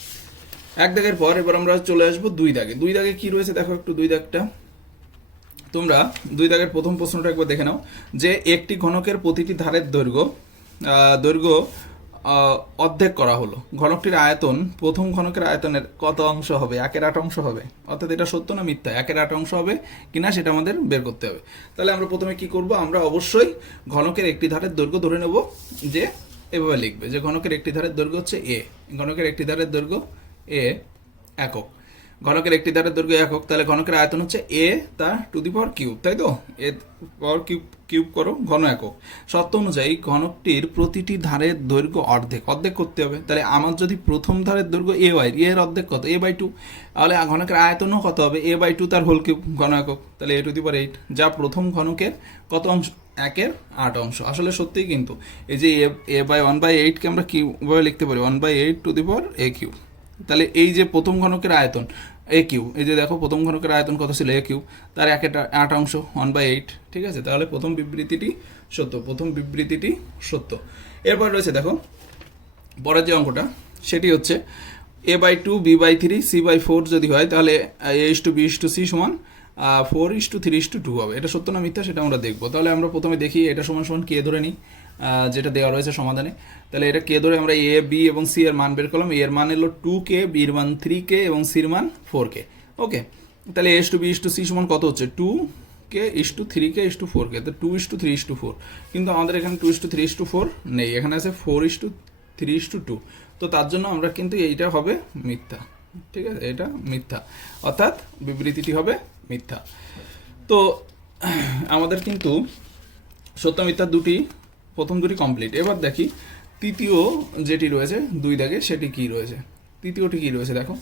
এক দাগের পর এবার আমরা চলে আসবো দুই দাগে। দুই দাগে কি রয়েছে দেখো একটু, দুই দাগটা তোমরা দুই দাগের প্রথম প্রশ্নটা একবার দেখে নাও, যে একটি ঘনকের প্রতিটি ধারের দৈর্ঘ্য অর্ধেক করা হলো। ঘনকটির আয়তন প্রথম ঘনকের আয়তনের কত অংশ হবে, 1/8 অংশ হবে। অর্থাৎ এটা সত্য না মিথ্যা, 1/8 অংশ হবে কিনা সেটা আমাদের বের করতে হবে। তাহলে আমরা প্রথমে কি করব, আমরা অবশ্যই ঘনকের একটি ধারের দৈর্ঘ্য ধরে নেব, যে এভাবে লিখবে যে ঘনকের একটি ধারের দৈর্ঘ্য হচ্ছে এ, ঘনকের একটি ধারের দৈর্ঘ্য এ একক, ঘনকের একটি ধারের দৈর্ঘ্য একক। তাহলে ঘনকের আয়তন হচ্ছে এ তার টু দি পাওয়ার কিউব, তাই তো, এ পাওয়ার কিউব করো ঘন একক। শর্ত অনুযায়ী ঘনকটির প্রতিটি ধারের দৈর্ঘ্য অর্ধেক করতে হবে। তাহলে আমার যদি প্রথম ধারের দৈর্ঘ্য এ হয়, এর অর্ধেক কত, a/2, তাহলে ঘনকের আয়তনও কত হবে, a/2 তার হোল কিউব ঘন একক, তাহলে a টু দি পাওয়ার 8, যা প্রথম ঘনকের কত অংশ, 1/8 অংশ। আসলে সত্যিই কিন্তু এই যে a/1/8 কে আমরা কিভাবে লিখতে পারি, 1/8 to the power a cube. তাহলে এই যে প্রথম ঘনকের আয়তন এ কিউ, এই যে দেখো প্রথম ঘনকের আয়তন কত ছিল, এ কিউ, তার 1/8 অংশ 1/8। ঠিক আছে, তাহলে প্রথম বিবৃতিটি সত্য। এরপর রয়েছে দেখো পরের যে অঙ্কটা, সেটি হচ্ছে a/2 b/3 c/4 যদি হয় তাহলে a/b/c সমান 4:3:2 হবে। এটা সত্য না মিথ্যা সেটা আমরা দেখবো। তাহলে আমরা প্রথমে দেখি এটা সমান সমান কে ধরে নিই, যেটা দেওয়া রয়েছে সমাধানে। তাহলে এটা কে ধরে আমরা এ বি এবং সি এর মান বের করলাম। এর মান এলো 2k, বির মান 3k এবং সির মান 4k। ওকে, তাহলে a/b/c সমান কত হচ্ছে, 2k/3k/4k, তো 2:3:4। কিন্তু আমাদের এখানে 2:3:4 নেই, এখানে আছে 4:3:2। তো তার জন্য আমরা কিন্তু এইটা হবে মিথ্যা। ঠিক আছে, এটা মিথ্যা, অর্থাৎ বিবৃতিটি হবে মিথ্যা। তো আমাদের কিন্তু সত্য মিথ্যা প্রথম দুটি কমপ্লিট। এবার দেখি তৃতীয় যেটি রয়েছে দুই দাগে, সেটি কি রয়েছে। তৃতীয়টি কি রয়েছে দেখো,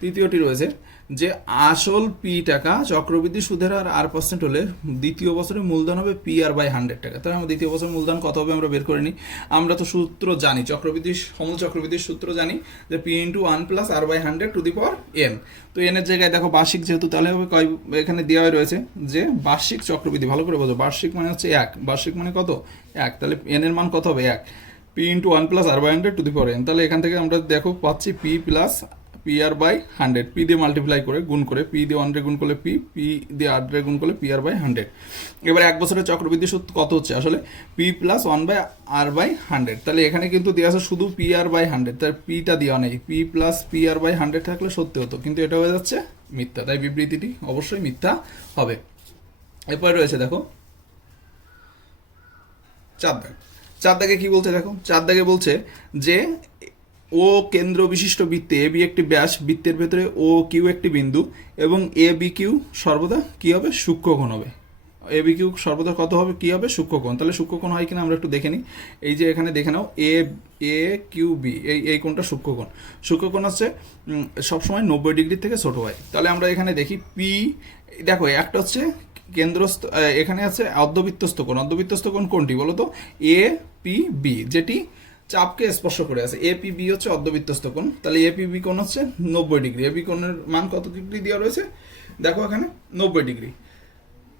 তৃতীয়টি রয়েছে যে আসল পি টাকা চক্রবৃদ্ধি সুদের হার r% হলে দ্বিতীয় বছরে মূলধন হবে PR/100 টাকা। তাহলে আমরা দ্বিতীয় বছর মূলধন কত হবে আমরা বের করে নিই। আমরা তো সূত্র জানি, সমুদ্র চক্রবৃদ্ধির সূত্র জানি যে P × 1 + r/100 to the power n। তো n এর জায়গায় দেখো বার্ষিক যেহেতু, তাহলে হবে এখানে দেওয়া রয়েছে যে বার্ষিক চক্রবৃদ্ধি, ভালো করে বোঝো, বার্ষিক মানে হচ্ছে 1, বার্ষিক মানে কত 1, তাহলে n এর মান কত হবে 1, P × 1 + r/100 to the power n। তাহলে এখান থেকে আমরা দেখো পাচ্ছি P + PR/100, P দিয়ে মাল্টিপ্লাই করে গুণ করে, P দিয়ে 100 গুণ করলে P দিয়ে 8 গুণ করলে PR/100। এবার এক বছরের চক্রবৃদ্ধি সুদ কত হচ্ছে, আসলে P + 1/r/100। তাহলে এখানে কিন্তু দেওয়া আছে শুধু PR/100, তার Pটা দেওয়া নেই। P + PR/100 থাকলে সত্যি হতো, কিন্তু এটা হয়ে যাচ্ছে মিথ্যা, তাই বিবৃতিটি অবশ্যই মিথ্যা হবে। এরপরে রয়েছে দেখো 4 দাগ। 4 দাগে কি বলছে দেখো, 4 দাগে বলছে যে ও কেন্দ্র বিশিষ্ট বৃত্তে এ বি একটি ব্যাস, বৃত্তের ভেতরে ও কিউ একটি বিন্দু এবং এ বি কিউ সর্বদা কি হবে, সূক্ষ্মকোণ হবে। এ বি কিউ সর্বদা কত হবে, কি হবে, সূক্ষ্মকোণ। তাহলে সূক্ষ্মকোণ হয় কিনা আমরা একটু দেখে নিই। এই যে এখানে দেখে নাও এ কিউ বি, এই কোণটা সূক্ষ্মকোণ। সূক্ষ্মকোণ হচ্ছে সবসময় 90 ডিগ্রি থেকে ছোট হয়। তাহলে আমরা এখানে দেখি পি, দেখো একটা হচ্ছে কেন্দ্রস্থ, এখানে আছে অর্ধবৃত্তস্থ কোণ। অর্ধবৃত্তস্থ কোণ কোনটি বলো তো, এ পি বি, যেটি চাপকে স্পর্শ করে আছে। এপিবি হচ্ছে অর্ধবৃত্তস্থ কোণ, তাহলে এপিবি কোণ হচ্ছে 90 ডিগ্রি। এবি কোণের মান কত ডিগ্রি দেওয়া রয়েছে দেখো এখানে 90 ডিগ্রি।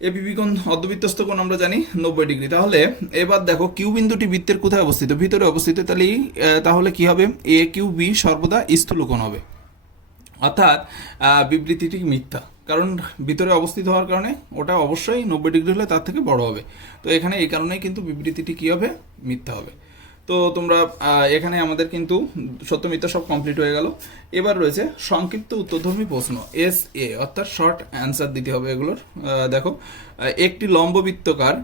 এপিবি কোণ অর্ধবৃত্তস্থ কোণ আমরা জানি 90 ডিগ্রি। তাহলে এবার দেখো কিউ বিন্দুটি বৃত্তের কোথায় অবস্থিত, ভিতরে অবস্থিত। তাহলে কি হবে, এ কিউ বি সর্বদা স্থূল কোণ হবে, অর্থাৎ বিবৃতিটি মিথ্যা, কারণ ভিতরে অবস্থিত হওয়ার কারণে ওটা অবশ্যই 90 ডিগ্রি হলে তার থেকে বড় হবে। তো এখানে এই কারণেই কিন্তু বিবৃতিটি কি হবে, মিথ্যা হবে। তো তোমরা এখানে আমাদের কিন্তু সত্য মিথ্যা সব কমপ্লিট হয়ে গেল। এবার রয়েছে সংক্ষিপ্ত উত্তরধর্মী প্রশ্ন, এস এ, অর্থাৎ শর্ট অ্যান্সার দিতে হবে এগুলোর। দেখো, একটি লম্ববৃত্তকার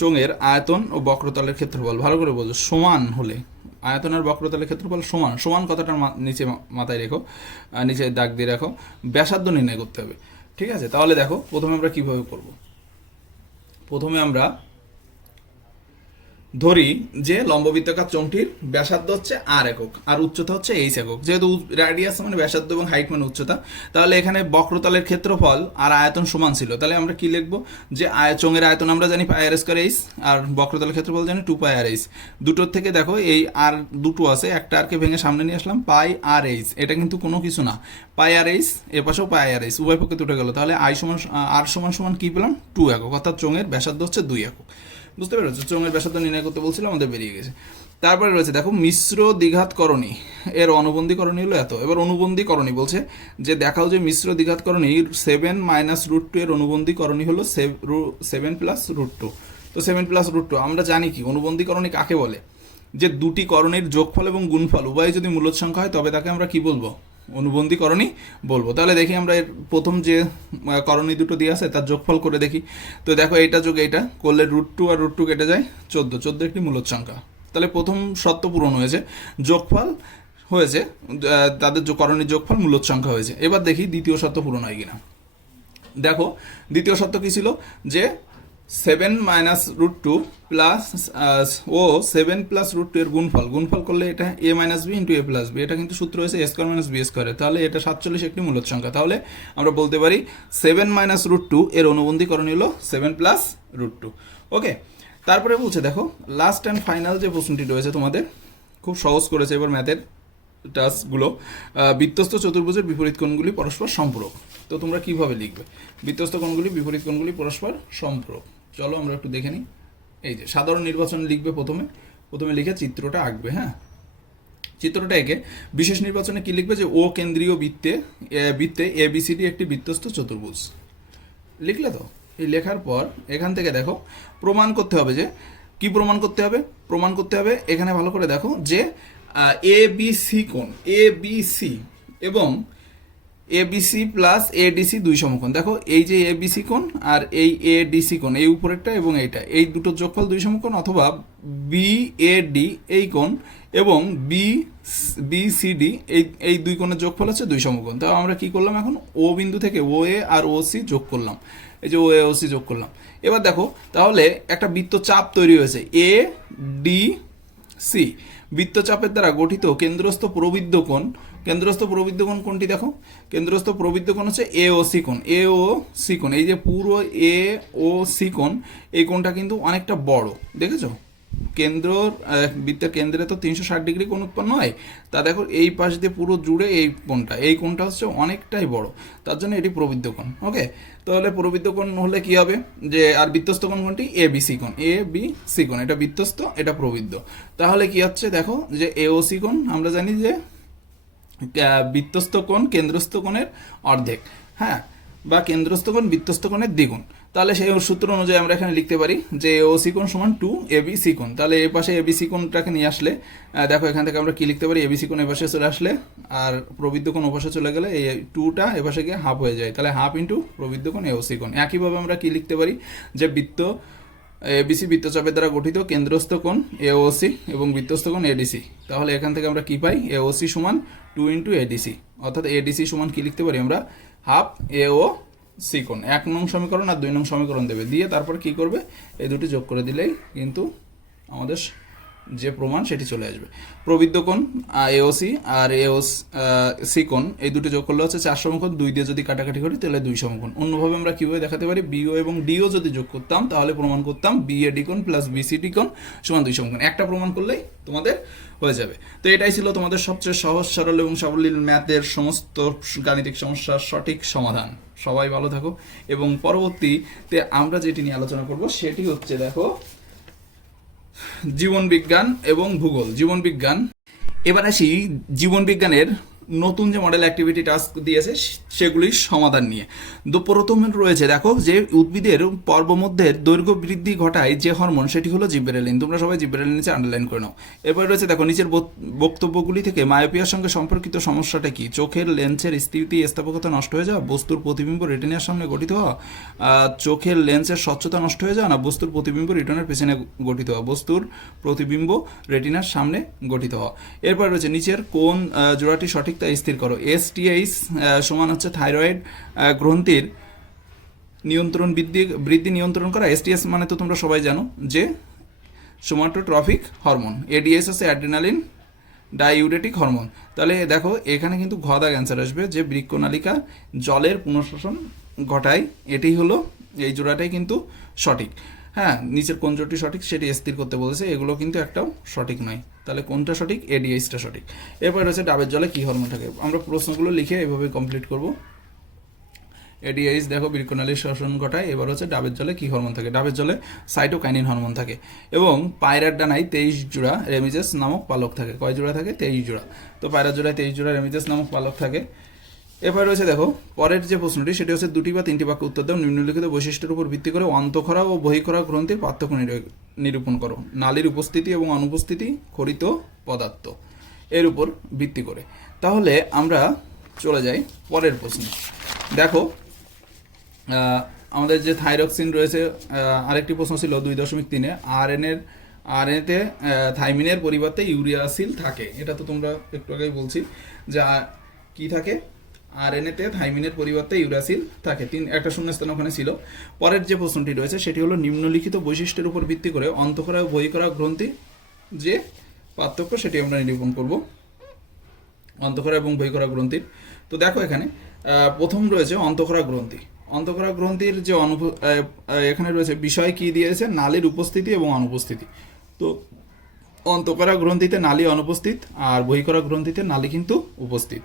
চোঙের আয়তন ও বক্রতলের ক্ষেত্রফল, ভালো করে বোঝো, সমান হলে আয়তন আর বক্রতলের ক্ষেত্রফল সমান, সমান কথাটা নিচে মাথায় রেখো, নিচে দাগ দিয়ে রাখো, ব্যাসার্ধ নির্ণয় করতে হবে। ঠিক আছে, তাহলে দেখো প্রথমে আমরা কিভাবে করব। প্রথমে আমরা ধরি যে লম্ববৃত্তাকার চোঙটির ব্যাসার্ধ হচ্ছে আর একক আর উচ্চতা হচ্ছে এইচ একক। যেহেতু রেডিয়াস মানে ব্যাসার্ধ এবং হাইট মানে উচ্চতা, তাহলে এখানে বক্রতলের ক্ষেত্রফল আর আয়তন সমান ছিল। তাহলে আমরা কি লিখবো, যে চোঙের আয়তন আমরা জানি পাই আর স্কয়ার এইচ, আর বক্রতলের ক্ষেত্রফল জানি 2 পাই আর এইচ। দুটোর থেকে দেখো এই আর দুটো আছে, একটা আরকে ভেঙে সামনে নিয়ে আসলাম, পাই আর এইচ, এটা কিন্তু কোনো কিছু না, পাই আর এইচ, এর পাশেও পাই আর এইচ, উভয় পক্ষে দুটো গেল। তাহলে আই সমান আর সমান সমান কি পেলাম, 2 একক, অর্থাৎ চোঙের ব্যাসার্ধ হচ্ছে 2 একক। বুঝতে পেরেছো, চোঙের ব্যাসার্ধ নির্ণয় করতে বলছিল, আমাদের বেরিয়ে গেছে। তারপরে রয়েছে দেখো মিশ্র দ্বিঘাতকরণী, এর অনুবন্ধীকরণী হলো এত। এবার অনুবন্ধীকরণী বলছে যে দেখাও যে মিশ্র দ্বিঘাতকরণী 7 মাইনাস রুট 2 এর অনুবন্ধীকরণী হলো 7 প্লাস রুট 2। তো 7 প্লাস রুট 2 আমরা জানি কি অনুবন্ধীকরণী কাকে বলে, যে দুটি করণীর যোগফল এবং গুণফল উভয় যদি মূলদ সংখ্যা হয় তবে তাকে আমরা কি বলবো, অনুবন্ধীকরণী বলবো। তাহলে দেখি আমরা এর প্রথম যে করণী দুটো দিয়ে আছে তার যোগফল করে দেখি। তো দেখো এইটা যোগ এইটা করলে রুট 2 আর রুট 2 কেটে যায় 14, 14 একটি মূলদ সংখ্যা। তাহলে প্রথম শর্ত পূরণ হয়েছে, যোগফল হয়েছে, তাদের করণীর যোগফল মূলদ সংখ্যা হয়েছে। এবার দেখি দ্বিতীয় শর্ত পূরণ হয় কিনা। দেখো দ্বিতীয় শর্ত কি ছিল, যে 7 minus root 2 plus 7 plus root 2 এর গুণফল করলে এটা A minus B into A plus B, এটা কিন্তু সূত্র হয়েছে এ স্কোয়ার মাইনাস বি স্কোয়ারে। তাহলে এটা 47 একটি মূলদ সংখ্যা। তাহলে আমরা বলতে পারি 7 মাইনাস রুট 2 এর অনুবন্ধীকরণ হলো 7 প্লাস রুট 2। ওকে, তারপরে বলছে দেখো লাস্ট অ্যান্ড ফাইনাল যে প্রশ্নটি রয়েছে তোমাদের, খুব সহজ করেছে এবার ম্যাথের টাস্কগুলো। বৃত্তস্থ চতুর্ভুজের বিপরীত কোণগুলি পরস্পর সম্পূরক। তো তোমরা কিভাবে লিখবে, বৃত্তস্থ কোণগুলি বিপরীত কোণগুলি পরস্পর সম্পূরক। চলো আমরা একটু দেখে নিই। এই যে সাধারণ নির্বাচন লিখবে, প্রথমে লিখে চিত্রটা আঁকবে। হ্যাঁ, চিত্রটা এঁকে বিশেষ নির্বাচনে কি লিখবে, যে ও কেন্দ্রীয় বৃত্তে এবিসিডি একটি বৃত্তস্থ চতুর্ভুজ। লিখলে তো, এই লেখার পর এখান থেকে দেখো প্রমাণ করতে হবে, যে কি প্রমাণ করতে হবে, এখানে ভালো করে দেখো যে এবিসি কোণ, এবিসি এবং এবিসি প্লাস এডিসি দুই সমকোণ। দেখো এই যে এবিসি কোণ আর এই এডিসি কোণ, এই উপরেরটা এবং এইটা, এই দুটো যোগফল দুই সমকোণ, অথবা বিএডি এই কোণ এবং বিসিডি এই দুই কোণের যোগফল হচ্ছে দুই সমকোণ। তাও আমরা কি করলাম, এখন ও বিন্দু থেকে ও এ আর ও সি যোগ করলাম, এই যে ও এ ও সি যোগ করলাম। এবার দেখো তাহলে একটা বৃত্তচাপ তৈরি হয়েছে এ ডি সি। বৃত্তচাপের দ্বারা গঠিত কেন্দ্রস্থ প্রবৃদ্ধ কোণ কোনটি দেখো, কেন্দ্রস্থ প্রবৃদ্ধ কোণ হচ্ছে এ ও সি কোণ, এই যে পুরো এ ও সি কোণ, এই কোণটা কিন্তু অনেকটা বড়, দেখেছো, বৃত্তের কেন্দ্রে তো 360 ডিগ্রি কোণ উৎপন্ন হয়, তা দেখো এই পাশ দিয়ে পুরো জুড়ে এই কোণটা হচ্ছে অনেকটাই বড়, তার জন্য এটি প্রবৃদ্ধ কোণ। ওকে, তাহলে প্রবৃদ্ধ কোণ হলে কি হবে, যে আর বৃত্তস্থ কোণ কোনটি, এ বি সি কোণ, এটা বৃত্তস্থ, এটা প্রবৃদ্ধ। তাহলে কি হচ্ছে দেখো, যে এ ও সি কোণ আমরা জানি যে বৃত্তস্থ কোণ কেন্দ্রস্থ কোণের অর্ধেক, হ্যাঁ, বা কেন্দ্রস্থ কোণ বৃত্তস্থ কোণের দ্বিগুণ। তাহলে সেই সূত্র অনুযায়ী আমরা এখানে লিখতে পারি যে ও সি কোণ সমান 2 এবিসি কোণ। তাহলে এই পাশে এবিসি কোণটাকে নিয়ে আসলে দেখো এখান থেকে আমরা কি লিখতে পারি, এবিসি কোণ এপাশে চলে আসলে আর প্রবৃদ্ধ কোণ ওপাশে চলে গেলে এই 2টা এপাশে গিয়ে হাফ হয়ে যায়, তাহলে হাফ ইন্টু প্রবৃদ্ধ কোণ এওসি কোণ। একইভাবে আমরা কি লিখতে পারি, যে এবিসি বৃত্তচাপের দ্বারা গঠিত কেন্দ্রস্থ কোণ এওসি এবং বৃত্তস্থ কোণ এডিসি। তাহলে এখান থেকে আমরা কি পাই, এওসি সমান 2 ইন্টু এডিসি, অর্থাৎ এডিসি সমান কি লিখতে পারি আমরা, হাফ এও সি কোণ। 1 নং সমীকরণ আর 2 নং সমীকরণ দেবে, দিয়ে তারপর কি করবে, এই দুটি যোগ করে দিলেই কিন্তু আমাদের যে প্রমাণ সেটি চলে আসবে। প্রবৃদ্ধ কোণ এওসি আর এওস সি কোণ এই দুটো যোগ করলে হচ্ছে 4 সমকোণ, 2 দিয়ে যদি কাটাকাটি করি তাহলে 2 সমকোণ। অন্যভাবে আমরা কিভাবে দেখাতে পারি, বিও এবং ডিও যদি যোগ করতাম তাহলে প্রমাণ করতাম বিএডি কোণ প্লাস বিসিডি কোণ সমান 2 সমকোণ। একটা প্রমাণ করলেই তোমাদের হয়ে যাবে। তো এটাই ছিল তোমাদের সবচেয়ে সহজ সরল এবং সাবলীল ম্যাথের সমস্ত গাণিতিক সমস্যার সঠিক সমাধান। সবাই ভালো থাকো, এবং পরবর্তীতে আমরা যেটি নিয়ে আলোচনা করব সেটি হচ্ছে দেখো জীবন বিজ্ঞান এবং ভূগোল। জীবন বিজ্ঞান, এবার আসি জীবন বিজ্ঞানের নতুন যে মডেল অ্যাক্টিভিটি টাস্ক দিয়েছে সেগুলির সমাধান নিয়ে। তো প্রথমে রয়েছে দেখো যে উদ্ভিদের পর্বমধ্যের দৈর্ঘ্য বৃদ্ধি ঘটায় যে হরমোন সেটি হলো জিবরেলিন। তোমরা সবাই জিবরেলিন নিচে আন্ডারলাইন করে নাও। এরপর রয়েছে দেখো নিচের বক্তব্যগুলি থেকে মায়োপিয়ার সঙ্গে সম্পর্কিত সমস্যাটা কি? চোখের লেন্সের স্থিতি স্থাপকতা নষ্ট হয়ে যাওয়া, বস্তুর প্রতিবিম্ব রেটিনার সামনে গঠিত হওয়া, চোখের লেন্সের স্বচ্ছতা নষ্ট হয়ে যাওয়া, না বস্তুর প্রতিবিম্ব রেটিনার পেছনে গঠিত হওয়া? বস্তুর প্রতিবিম্ব রেটিনার সামনে গঠিত হওয়া। এরপর রয়েছে নিচের কোন জোড়াটি সঠিক তা স্থির করো। এসটিএইচ সমান হচ্ছে থাইরয়েড গ্রন্থির নিয়ন্ত্রণ বৃদ্ধি নিয়ন্ত্রণ করা। এসটিএস মানে তো তোমরা সবাই জানো যে সোমাটোট্রফিক হরমোন। এডিএস হচ্ছে অ্যাড্রিনালিন ডাইউরেটিক হরমোন। তাহলে দেখো এখানে কিন্তু ঘ দাগ অ্যান্সার আসবে যে বৃক্কনালিকা জলের পুনঃশোষণ ঘটায়। এটি হলো এই জোড়াটাই কিন্তু সঠিক। হ্যাঁ, নিচের কোন জোড়াটি সঠিক সেটি স্থির করতে বলেছে, এগুলো কিন্তু একটাও সঠিক নয়। তাহলে কোনটা সঠিক? এডিএইচটা সঠিক। এরপর রয়েছে ডাবের জলে কি হরমোন থাকে। আমরা প্রশ্নগুলো লিখে এভাবে কমপ্লিট করব। এডিএইচ দেখো বৃক্কনালীর শোষণ ঘটায়। এবার হচ্ছে ডাবের জলে কি হরমোন থাকে। ডাবের জলে সাইটোকাইনিন হরমোন থাকে। এবং পায়রার ডানায় 23 জোড়া রেমিজেস নামক পালক থাকে। কয় জোড়া থাকে? 23 জোড়া। তো পায়রার জোড়ায় 23 জোড়া রেমিজেস নামক পালক থাকে। এরপর রয়েছে দেখো পরের যে প্রশ্নটি সেটি হচ্ছে 2টি বা 3টি বাক্য উত্তর দাও। নিম্নলিখিত বৈশিষ্ট্যের উপর ভিত্তি করে অন্তঃক্ষরা ও বহিঃক্ষরা গ্রন্থির পার্থক্য নিরূপণ করো। নালীর উপস্থিতি এবং অনুপস্থিতি, খরিত পদার্থ এর উপর ভিত্তি করে। তাহলে আমরা চলে যাই পরের প্রশ্নে। দেখো আমাদের যে থাইরক্সিন রয়েছে, আরেকটি প্রশ্ন ছিল 2.3-এ আরএনএতে থাইমিনের পরিবর্তে ইউরিয়াসিল থাকে। এটা তো তোমরা একটু আগেই বলছি যে কি থাকে, আরএনএতে থাইমিনের পরিবর্তে ইউরাসিল থাকে। একটা শূন্যস্থান ওখানে ছিল। পরের যে প্রশ্নটি রয়েছে সেটি হলো নিম্নলিখিত বৈশিষ্ট্যের উপর ভিত্তি করে অন্তঃক্ষরা ও বহিঃক্ষরা গ্রন্থি যে পার্থক্য সেটি আমরা নিরূপণ করব। অন্তঃক্ষরা এবং বহিঃক্ষরা গ্রন্থির। তো দেখো এখানে প্রথম রয়েছে অন্তঃক্ষরা গ্রন্থি। অন্তঃক্ষরা গ্রন্থির যে এখানে রয়েছে বিষয় কি দিয়েছে, নালীর উপস্থিতি এবং অনুপস্থিতি। তো অন্তঃক্ষরা গ্রন্থিতে নালী অনুপস্থিত আর বহিঃক্ষরা গ্রন্থিতে নালী কিন্তু উপস্থিত।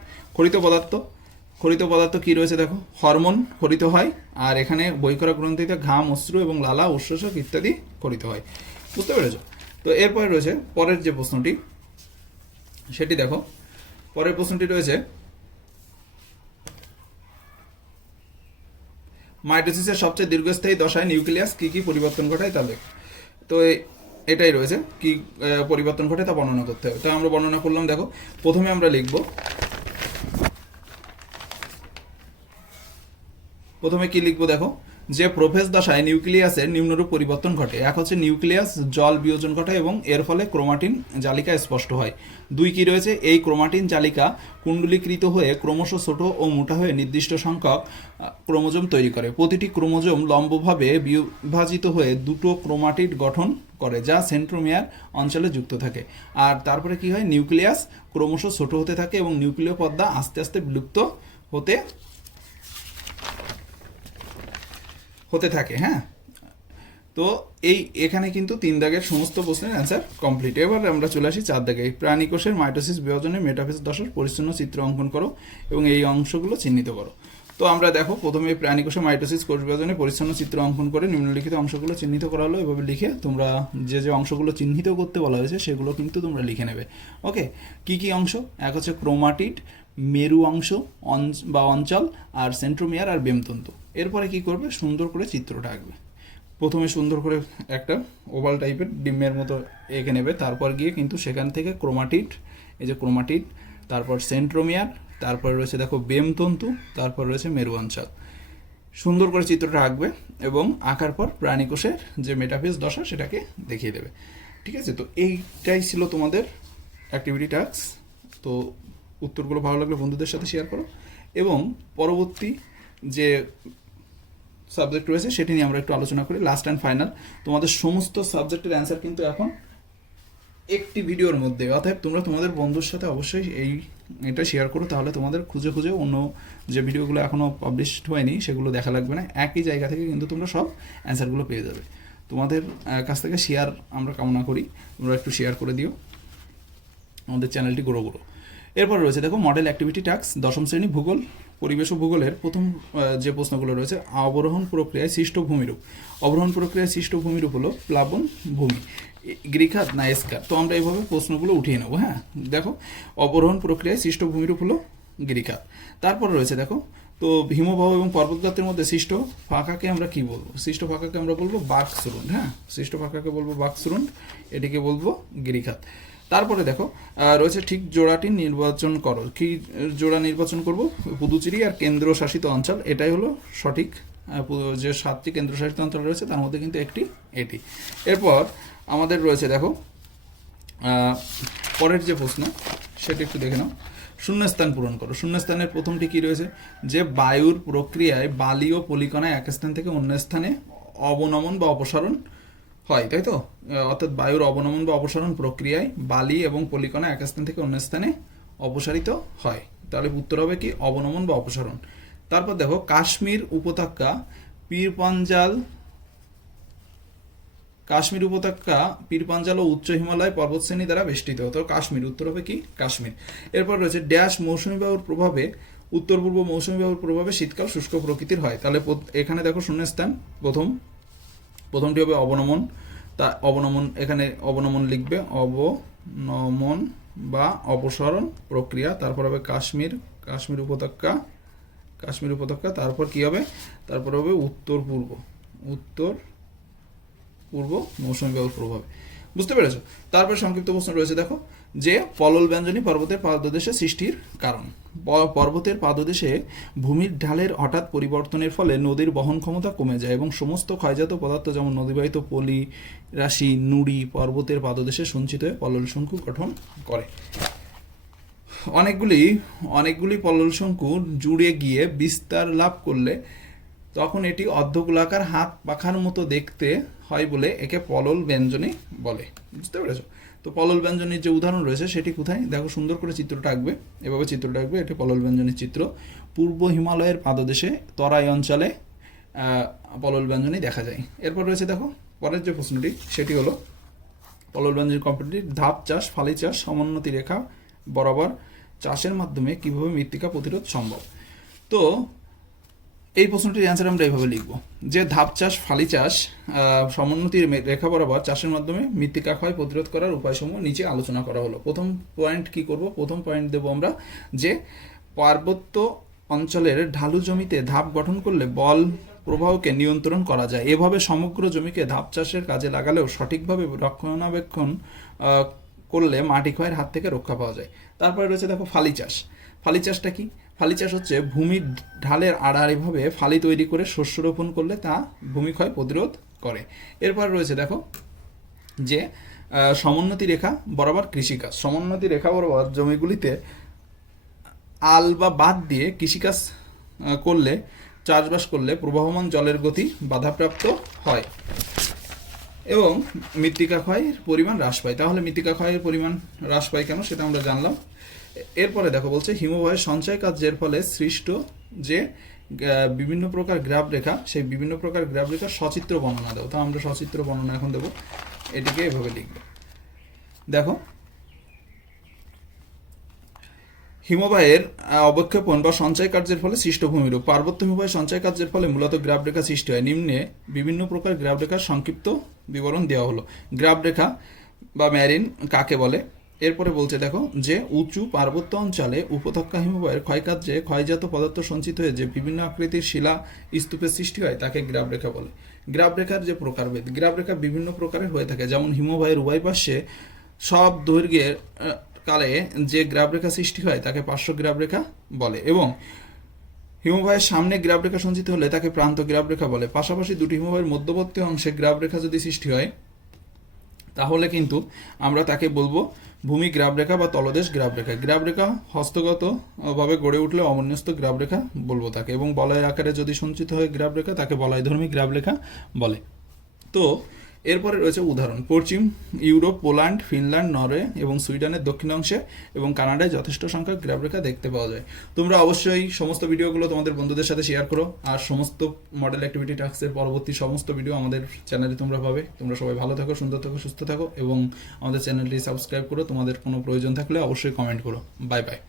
খরিত পদার্থ কি রয়েছে দেখো, হরমোন খরিত হয়, আর এখানে বহিঃক্ষরা গ্রন্থিতে ঘাম, অশ্রু এবং লালা, উৎসর্জক ইত্যাদি খরিত হয়। বুঝতে পেরেছ? তো এরপরে রয়েছে পরের যে প্রশ্নটি সেটি দেখো। পরের প্রশ্নটি রয়েছে মাইটোসিসের সবচেয়ে দীর্ঘস্থায়ী দশায় নিউক্লিয়াস কি কি পরিবর্তন ঘটায় তা দেখো। তো এটাই রয়েছে কি পরিবর্তন ঘটে তা বর্ণনা করতে হবে। তো আমরা বর্ণনা করলাম। দেখো প্রথমে আমরা লিখব, প্রথমে কি লিখবো দেখো, যে প্রোফেজ দশায় নিউক্লিয়াসের নিম্নরূপ পরিবর্তন ঘটে। এক হচ্ছে নিউক্লিয়াস জল বিয়োজন ঘটায় এবং এর ফলে ক্রোমাটিন জালিকা স্পষ্ট হয়। 2 কি রয়েছে, এই ক্রোমাটিন জালিকা কুণ্ডলীকৃত হয়ে ক্রমশ ছোট ও মোটা হয়ে নির্দিষ্ট সংখ্যক ক্রোমোজোম তৈরি করে। প্রতিটি ক্রোমোজোম লম্বভাবে বিভাজিত হয়ে 2টো ক্রোমাটিড গঠন করে যা সেন্ট্রোমিয়ার অঞ্চলে যুক্ত থাকে। আর তারপরে কি হয়, নিউক্লিয়াস ক্রমশ ছোট হতে থাকে এবং নিউক্লিয় পর্দা আস্তে আস্তে বিলুপ্ত হতে থাকে। হ্যাঁ, তো এখানে কিন্তু 3 দাগের সমস্ত প্রশ্নের অ্যান্সার কমপ্লিট। এবার আমরা চলে আসি 4 দাগে। প্রাণী কোষের মাইটোসিস বিভাজনে মেটাফেজ দশার পরিচ্ছন্ন চিত্র অঙ্কন করো এবং এই অংশগুলো চিহ্নিত করো। তো আমরা দেখো প্রথমে প্রাণী কোষের মাইটোসিস কোষ বিভাজনে পরিচ্ছন্ন চিত্র অঙ্কন করে নিম্নলিখিত অংশগুলো চিহ্নিত করা হলো। এভাবে লিখে তোমরা যে অংশগুলো চিহ্নিত করতে বলা হয়েছে সেগুলো কিন্তু তোমরা লিখে নেবে। ওকে, কি কি অংশ? এক হচ্ছে ক্রোমাটিড, মেরু অংশ বা অঞ্চল, আর সেন্ট্রোমিয়ার আর বেমতন্তু। এরপরে কি করবে, সুন্দর করে চিত্রটা আঁকবে। প্রথমে সুন্দর করে একটা ওভাল টাইপের ডিমের মতো এঁকে নেবে। তারপর গিয়ে কিন্তু সেখান থেকে ক্রোমাটিড, এই যে ক্রোমাটিড, তারপর সেন্ট্রোমিয়ার, তারপর রয়েছে দেখো বেমতন্তু, তারপর রয়েছে মেরু অঞ্চল। সুন্দর করে চিত্রটা আঁকবে এবং আঁকার পর প্রাণী কোষের যে মেটাফেজ দশা সেটাকে দেখিয়ে দেবে। ঠিক আছে? তো এইটাই ছিল তোমাদের অ্যাক্টিভিটি টাস্ক। তো উত্তরগুলো ভালো লাগলে বন্ধুদের সাথে শেয়ার করো এবং পরবর্তী যে সাবজেক্ট রয়েছে সেটি নিয়ে আমরা একটু আলোচনা করি। লাস্ট অ্যান্ড ফাইনাল তোমাদের সমস্ত সাবজেক্টের অ্যান্সার কিন্তু এখন একটি ভিডিওর মধ্যে। অতএব তোমরা তোমাদের বন্ধুর সাথে অবশ্যই এটা শেয়ার করো, তাহলে তোমাদের খুঁজে খুঁজে অন্য যে ভিডিওগুলো এখনও পাবলিশড হয়নি সেগুলো দেখা লাগবে না, একই জায়গা থেকে কিন্তু তোমরা সব অ্যান্সারগুলো পেয়ে যাবে। তোমাদের কাছ থেকে শেয়ার আমরা কামনা করি, তোমরা একটু শেয়ার করে দিও, আমাদের চ্যানেলটি গ্রো করো। এরপর রয়েছে দেখো মডেল অ্যাক্টিভিটি টাস্ক, দশম শ্রেণী ভূগোল, পরিবেশ ও ভূগোলের প্রথম যে প্রশ্নগুলো রয়েছে, অবরোহণ প্রক্রিয়ায় সৃষ্ট ভূমিরূপ। অবরোহণ প্রক্রিয়ায় সৃষ্ট ভূমিরূপ হলো প্লাবন ভূমি, গৃহাত না এসকার। তো আমরা এইভাবে প্রশ্নগুলো উঠিয়ে নেবো। হ্যাঁ, দেখো অবরোহণ প্রক্রিয়ায় সৃষ্ট ভূমিরূপ হলো গৃহাত। তারপর রয়েছে দেখো, তো হিমবাহ এবং পর্বতগাত্রের মধ্যে সৃষ্ট ফাঁকাকে আমরা কি বলবো? সৃষ্ট ফাঁকাকে আমরা বলবো বাকসুরুন্ড। হ্যাঁ, সৃষ্ট ফাঁকাকে বলবো বাকসুরুন্ড, এটিকে বলবো গৃহাত। তারপরে দেখো রয়েছে ঠিক জোড়াটি নির্বাচন করো। কি জোড়া নির্বাচন করব? পুদুচেরি আর কেন্দ্রশাসিত অঞ্চল, এটাই হলো সঠিক। যে 7টি কেন্দ্রশাসিত অঞ্চল রয়েছে তার মধ্যে কিন্তু একটি এটি। এরপর আমাদের রয়েছে দেখো পরের যে প্রশ্ন সেটা একটু দেখে নাও। শূন্যস্থান পূরণ করো। শূন্যস্থানের প্রথমটি কি রয়েছে? যে বায়ুর প্রক্রিয়ায় বালি ও পলিকণা এক স্থান থেকে অন্য স্থানে অবনমন বা অপসারণ হয়, তাই তো? অর্থাৎ বায়ুর অবনমন বা অপসারণ প্রক্রিয়ায় বালি এবং পলিকণা এক স্থান থেকে অন্য স্থানে অপসারিত হয়। তাহলে উত্তর হবে কি? অবনমন বা অপসারণ। তারপর দেখো কাশ্মীর উপত্যকা পীরপাঞ্জাল ও উচ্চ হিমালয় পর্বতশ্রেণী দ্বারা বেষ্টিত। তো কাশ্মীর, উত্তর হবে কি? কাশ্মীর। এরপর রয়েছে ড্যাশ মৌসুমী বায়ুর প্রভাবে, উত্তর পূর্ব মৌসুমী বায়ুর প্রভাবে শীতকাল শুষ্ক প্রকৃতির হয়। তাহলে এখানে দেখো শূন্যস্থান প্রথমটি হবে অবনমন। তা অবনমন, এখানে অবনমন লিখবে, অবনমন বা অপসারণ প্রক্রিয়া। তারপর হবে কাশ্মীর উপত্যকা। তারপর কি হবে? তারপর হবে উত্তর পূর্ব মৌসুমী বায়ুর প্রভাবে। বুঝতে পেরেছো? তারপর সংক্ষিপ্ত প্রশ্ন রয়েছে দেখো, যে পলল ব্যঞ্জনী পর্বতের পাদদেশে সৃষ্টির কারণ। পর্বতের পাদদেশে ভূমির ঢালের হঠাৎ পরিবর্তনের ফলে নদীর বহন ক্ষমতা কমে যায় এবং সমস্ত ক্ষয়জাত পদার্থ যেমন নদীবাহিত পলি রাশি নুড়ি পর্বতের পাদদেশে সঞ্চিত হয়ে পলল শঙ্কু গঠন করে। অনেকগুলি পলল শঙ্কু জুড়ে গিয়ে বিস্তার লাভ করলে তখন এটি অর্ধগোলাকার হাত পাখার মতো দেখতে হয় বলে একে পলল ব্যঞ্জনী বলে। বুঝতে পেরেছো? তো পলল ব্যঞ্জনীর যে উদাহরণ রয়েছে সেটি কোথায়? দেখো সুন্দর করে চিত্রটা আঁকবে, এভাবে চিত্রটা আঁকবে, এটি পলল ব্যঞ্জনীর চিত্র। পূর্ব হিমালয়ের পাদদেশে তরাই অঞ্চলে পলল ব্যঞ্জনী দেখা যায়। এরপর রয়েছে দেখো পরের যে প্রশ্নটি, সেটি হলো পলল ব্যঞ্জনী কম্পিটিভ ধাপ চাষ, ফালি চাষ, সমোন্নতি রেখা বরাবর চাষের মাধ্যমে কিভাবে মৃত্তিকা প্রতিরোধ সম্ভব। তো এই প্রশ্নটির অ্যান্সার আমরা এইভাবে লিখব, যে ধাপ চাষ, ফালি চাষ, সমোন্নতি রেখা বরাবর চাষের মাধ্যমে মৃত্তিকা ক্ষয় প্রতিরোধ করার উপায়সমূহ নিচে আলোচনা করা হলো। প্রথম পয়েন্ট কি করব? প্রথম পয়েন্ট দেব আমরা যে পার্বত্য অঞ্চলের ঢালু জমিতে ধাপ গঠন করলে বল প্রবাহকে নিয়ন্ত্রণ করা যায়। এভাবে সমগ্র জমিকে ধাপ চাষের কাজে লাগালেও সঠিকভাবে রক্ষণাবেক্ষণ করলে মাটি ক্ষয়ের হাত থেকে রক্ষা পাওয়া যায়। তারপরে রয়েছে দেখো ফালি চাষ। ফালি চাষটা কি? ফালি চাষ হচ্ছে ভূমির ঢালের আড়াআড়িভাবে ফালি তৈরি করে শস্য রোপণ করলে তা ভূমিক্ষয় প্রতিরোধ করে। এরপর রয়েছে দেখো যে সমোন্নতি রেখা বরাবর কৃষিকাজ। সমোন্নতি রেখা বরাবর জমিগুলিতে আল বা বাঁধ দিয়ে কৃষিকাজ করলে, চাষবাস করলে প্রবাহমান জলের গতি বাধাপ্রাপ্ত হয় এবং মৃত্তিকা ক্ষয়ের পরিমাণ হ্রাস পায়। তাহলে মৃত্তিকা ক্ষয়ের পরিমাণ হ্রাস পায় কেন সেটা আমরা জানলাম। এরপরে দেখো বলছে হিমবাহের সঞ্চয় কার্যের ফলে সৃষ্ট যে বিভিন্ন প্রকার গ্রাফ রেখা, সেই বিভিন্ন প্রকার গ্রাফ রেখার সচিত্র বর্ণনা দেবো। তা আমরা সচিত্র বর্ণনা এখন দেবো, এটিকে এভাবে লিখব। দেখো হিমবাহের অবক্ষেপণ বা সঞ্চয় কার্যের ফলে সৃষ্ট ভূমিরূপ। পার্বত্য হিমবাহের সঞ্চয় কার্যের ফলে মূলত গ্রাফ রেখা সৃষ্টি হয়। নিম্নে বিভিন্ন প্রকার গ্রাফ রেখার সংক্ষিপ্ত বিবরণ দেওয়া হলো। গ্রাফ রেখা বা ম্যারিন কাকে বলে? এরপরে বলছে দেখো যে উঁচু পার্বত্য অঞ্চলে উপত্যকা হিমবাহের ক্ষয়কার্যে ক্ষয়জাত পদার্থ সঞ্চিত হয়ে যে বিভিন্ন আকৃতির শিলা স্তূপের সৃষ্টি হয় তাকে গ্রাফ রেখা বলে। গ্রাফ রেখার যে প্রকারভেদ, গ্রাফ রেখা বিভিন্ন প্রকারের হয়ে থাকে। যেমন হিমবাহের উভয় পাশে সব দৈর্ঘ্যের কালে যে গ্রাফ রেখা সৃষ্টি হয় তাকে পার্শ্ব গ্রাফ রেখা বলে এবং হিমবাহের সামনে গ্রাফ রেখা সঞ্চিত হলে তাকে প্রান্ত গ্রাফ রেখা বলে। পাশাপাশি দুটি হিমবাহের মধ্যবর্তী অংশে গ্রাফ রেখা যদি সৃষ্টি হয় তাহলে কিন্তু আমরা তাকে বলবো ভূমি গ্রাফ রেখা বা তলদেশ গ্রাফ রেখা। গ্রাফ রেখা হস্তগত ভাবে গড়ে উঠলে অমন্যস্ত গ্রাফ রেখা বলবো তাকে, এবং বলয় আকারে যদি সঞ্চিত হয় গ্রাফ রেখা তাকে বলয়ধর্মী গ্রাফ রেখা বলে। তো এরপরে রয়েছে উদাহরণ। পশ্চিম ইউরোপ, পোল্যান্ড, ফিনল্যান্ড, নরওয়ে এবং সুইডেনের দক্ষিণ অংশে এবং কানাডায় যথেষ্ট সংখ্যক গ্রাফরেখা দেখতে পাওয়া যায়। তোমরা অবশ্যই সমস্ত ভিডিওগুলো তোমাদের বন্ধুদের সাথে শেয়ার করো, আর সমস্ত মডেল অ্যাক্টিভিটি টাস্কের পরবর্তী সমস্ত ভিডিও আমাদের চ্যানেলে তোমরা পাবে। তোমরা সবাই ভালো থাকো, সুন্দর থাকো, সুস্থ থাকো এবং আমাদের চ্যানেলটি সাবস্ক্রাইব করো। তোমাদের কোনো প্রয়োজন থাকলে অবশ্যই কমেন্ট করো। Bye bye.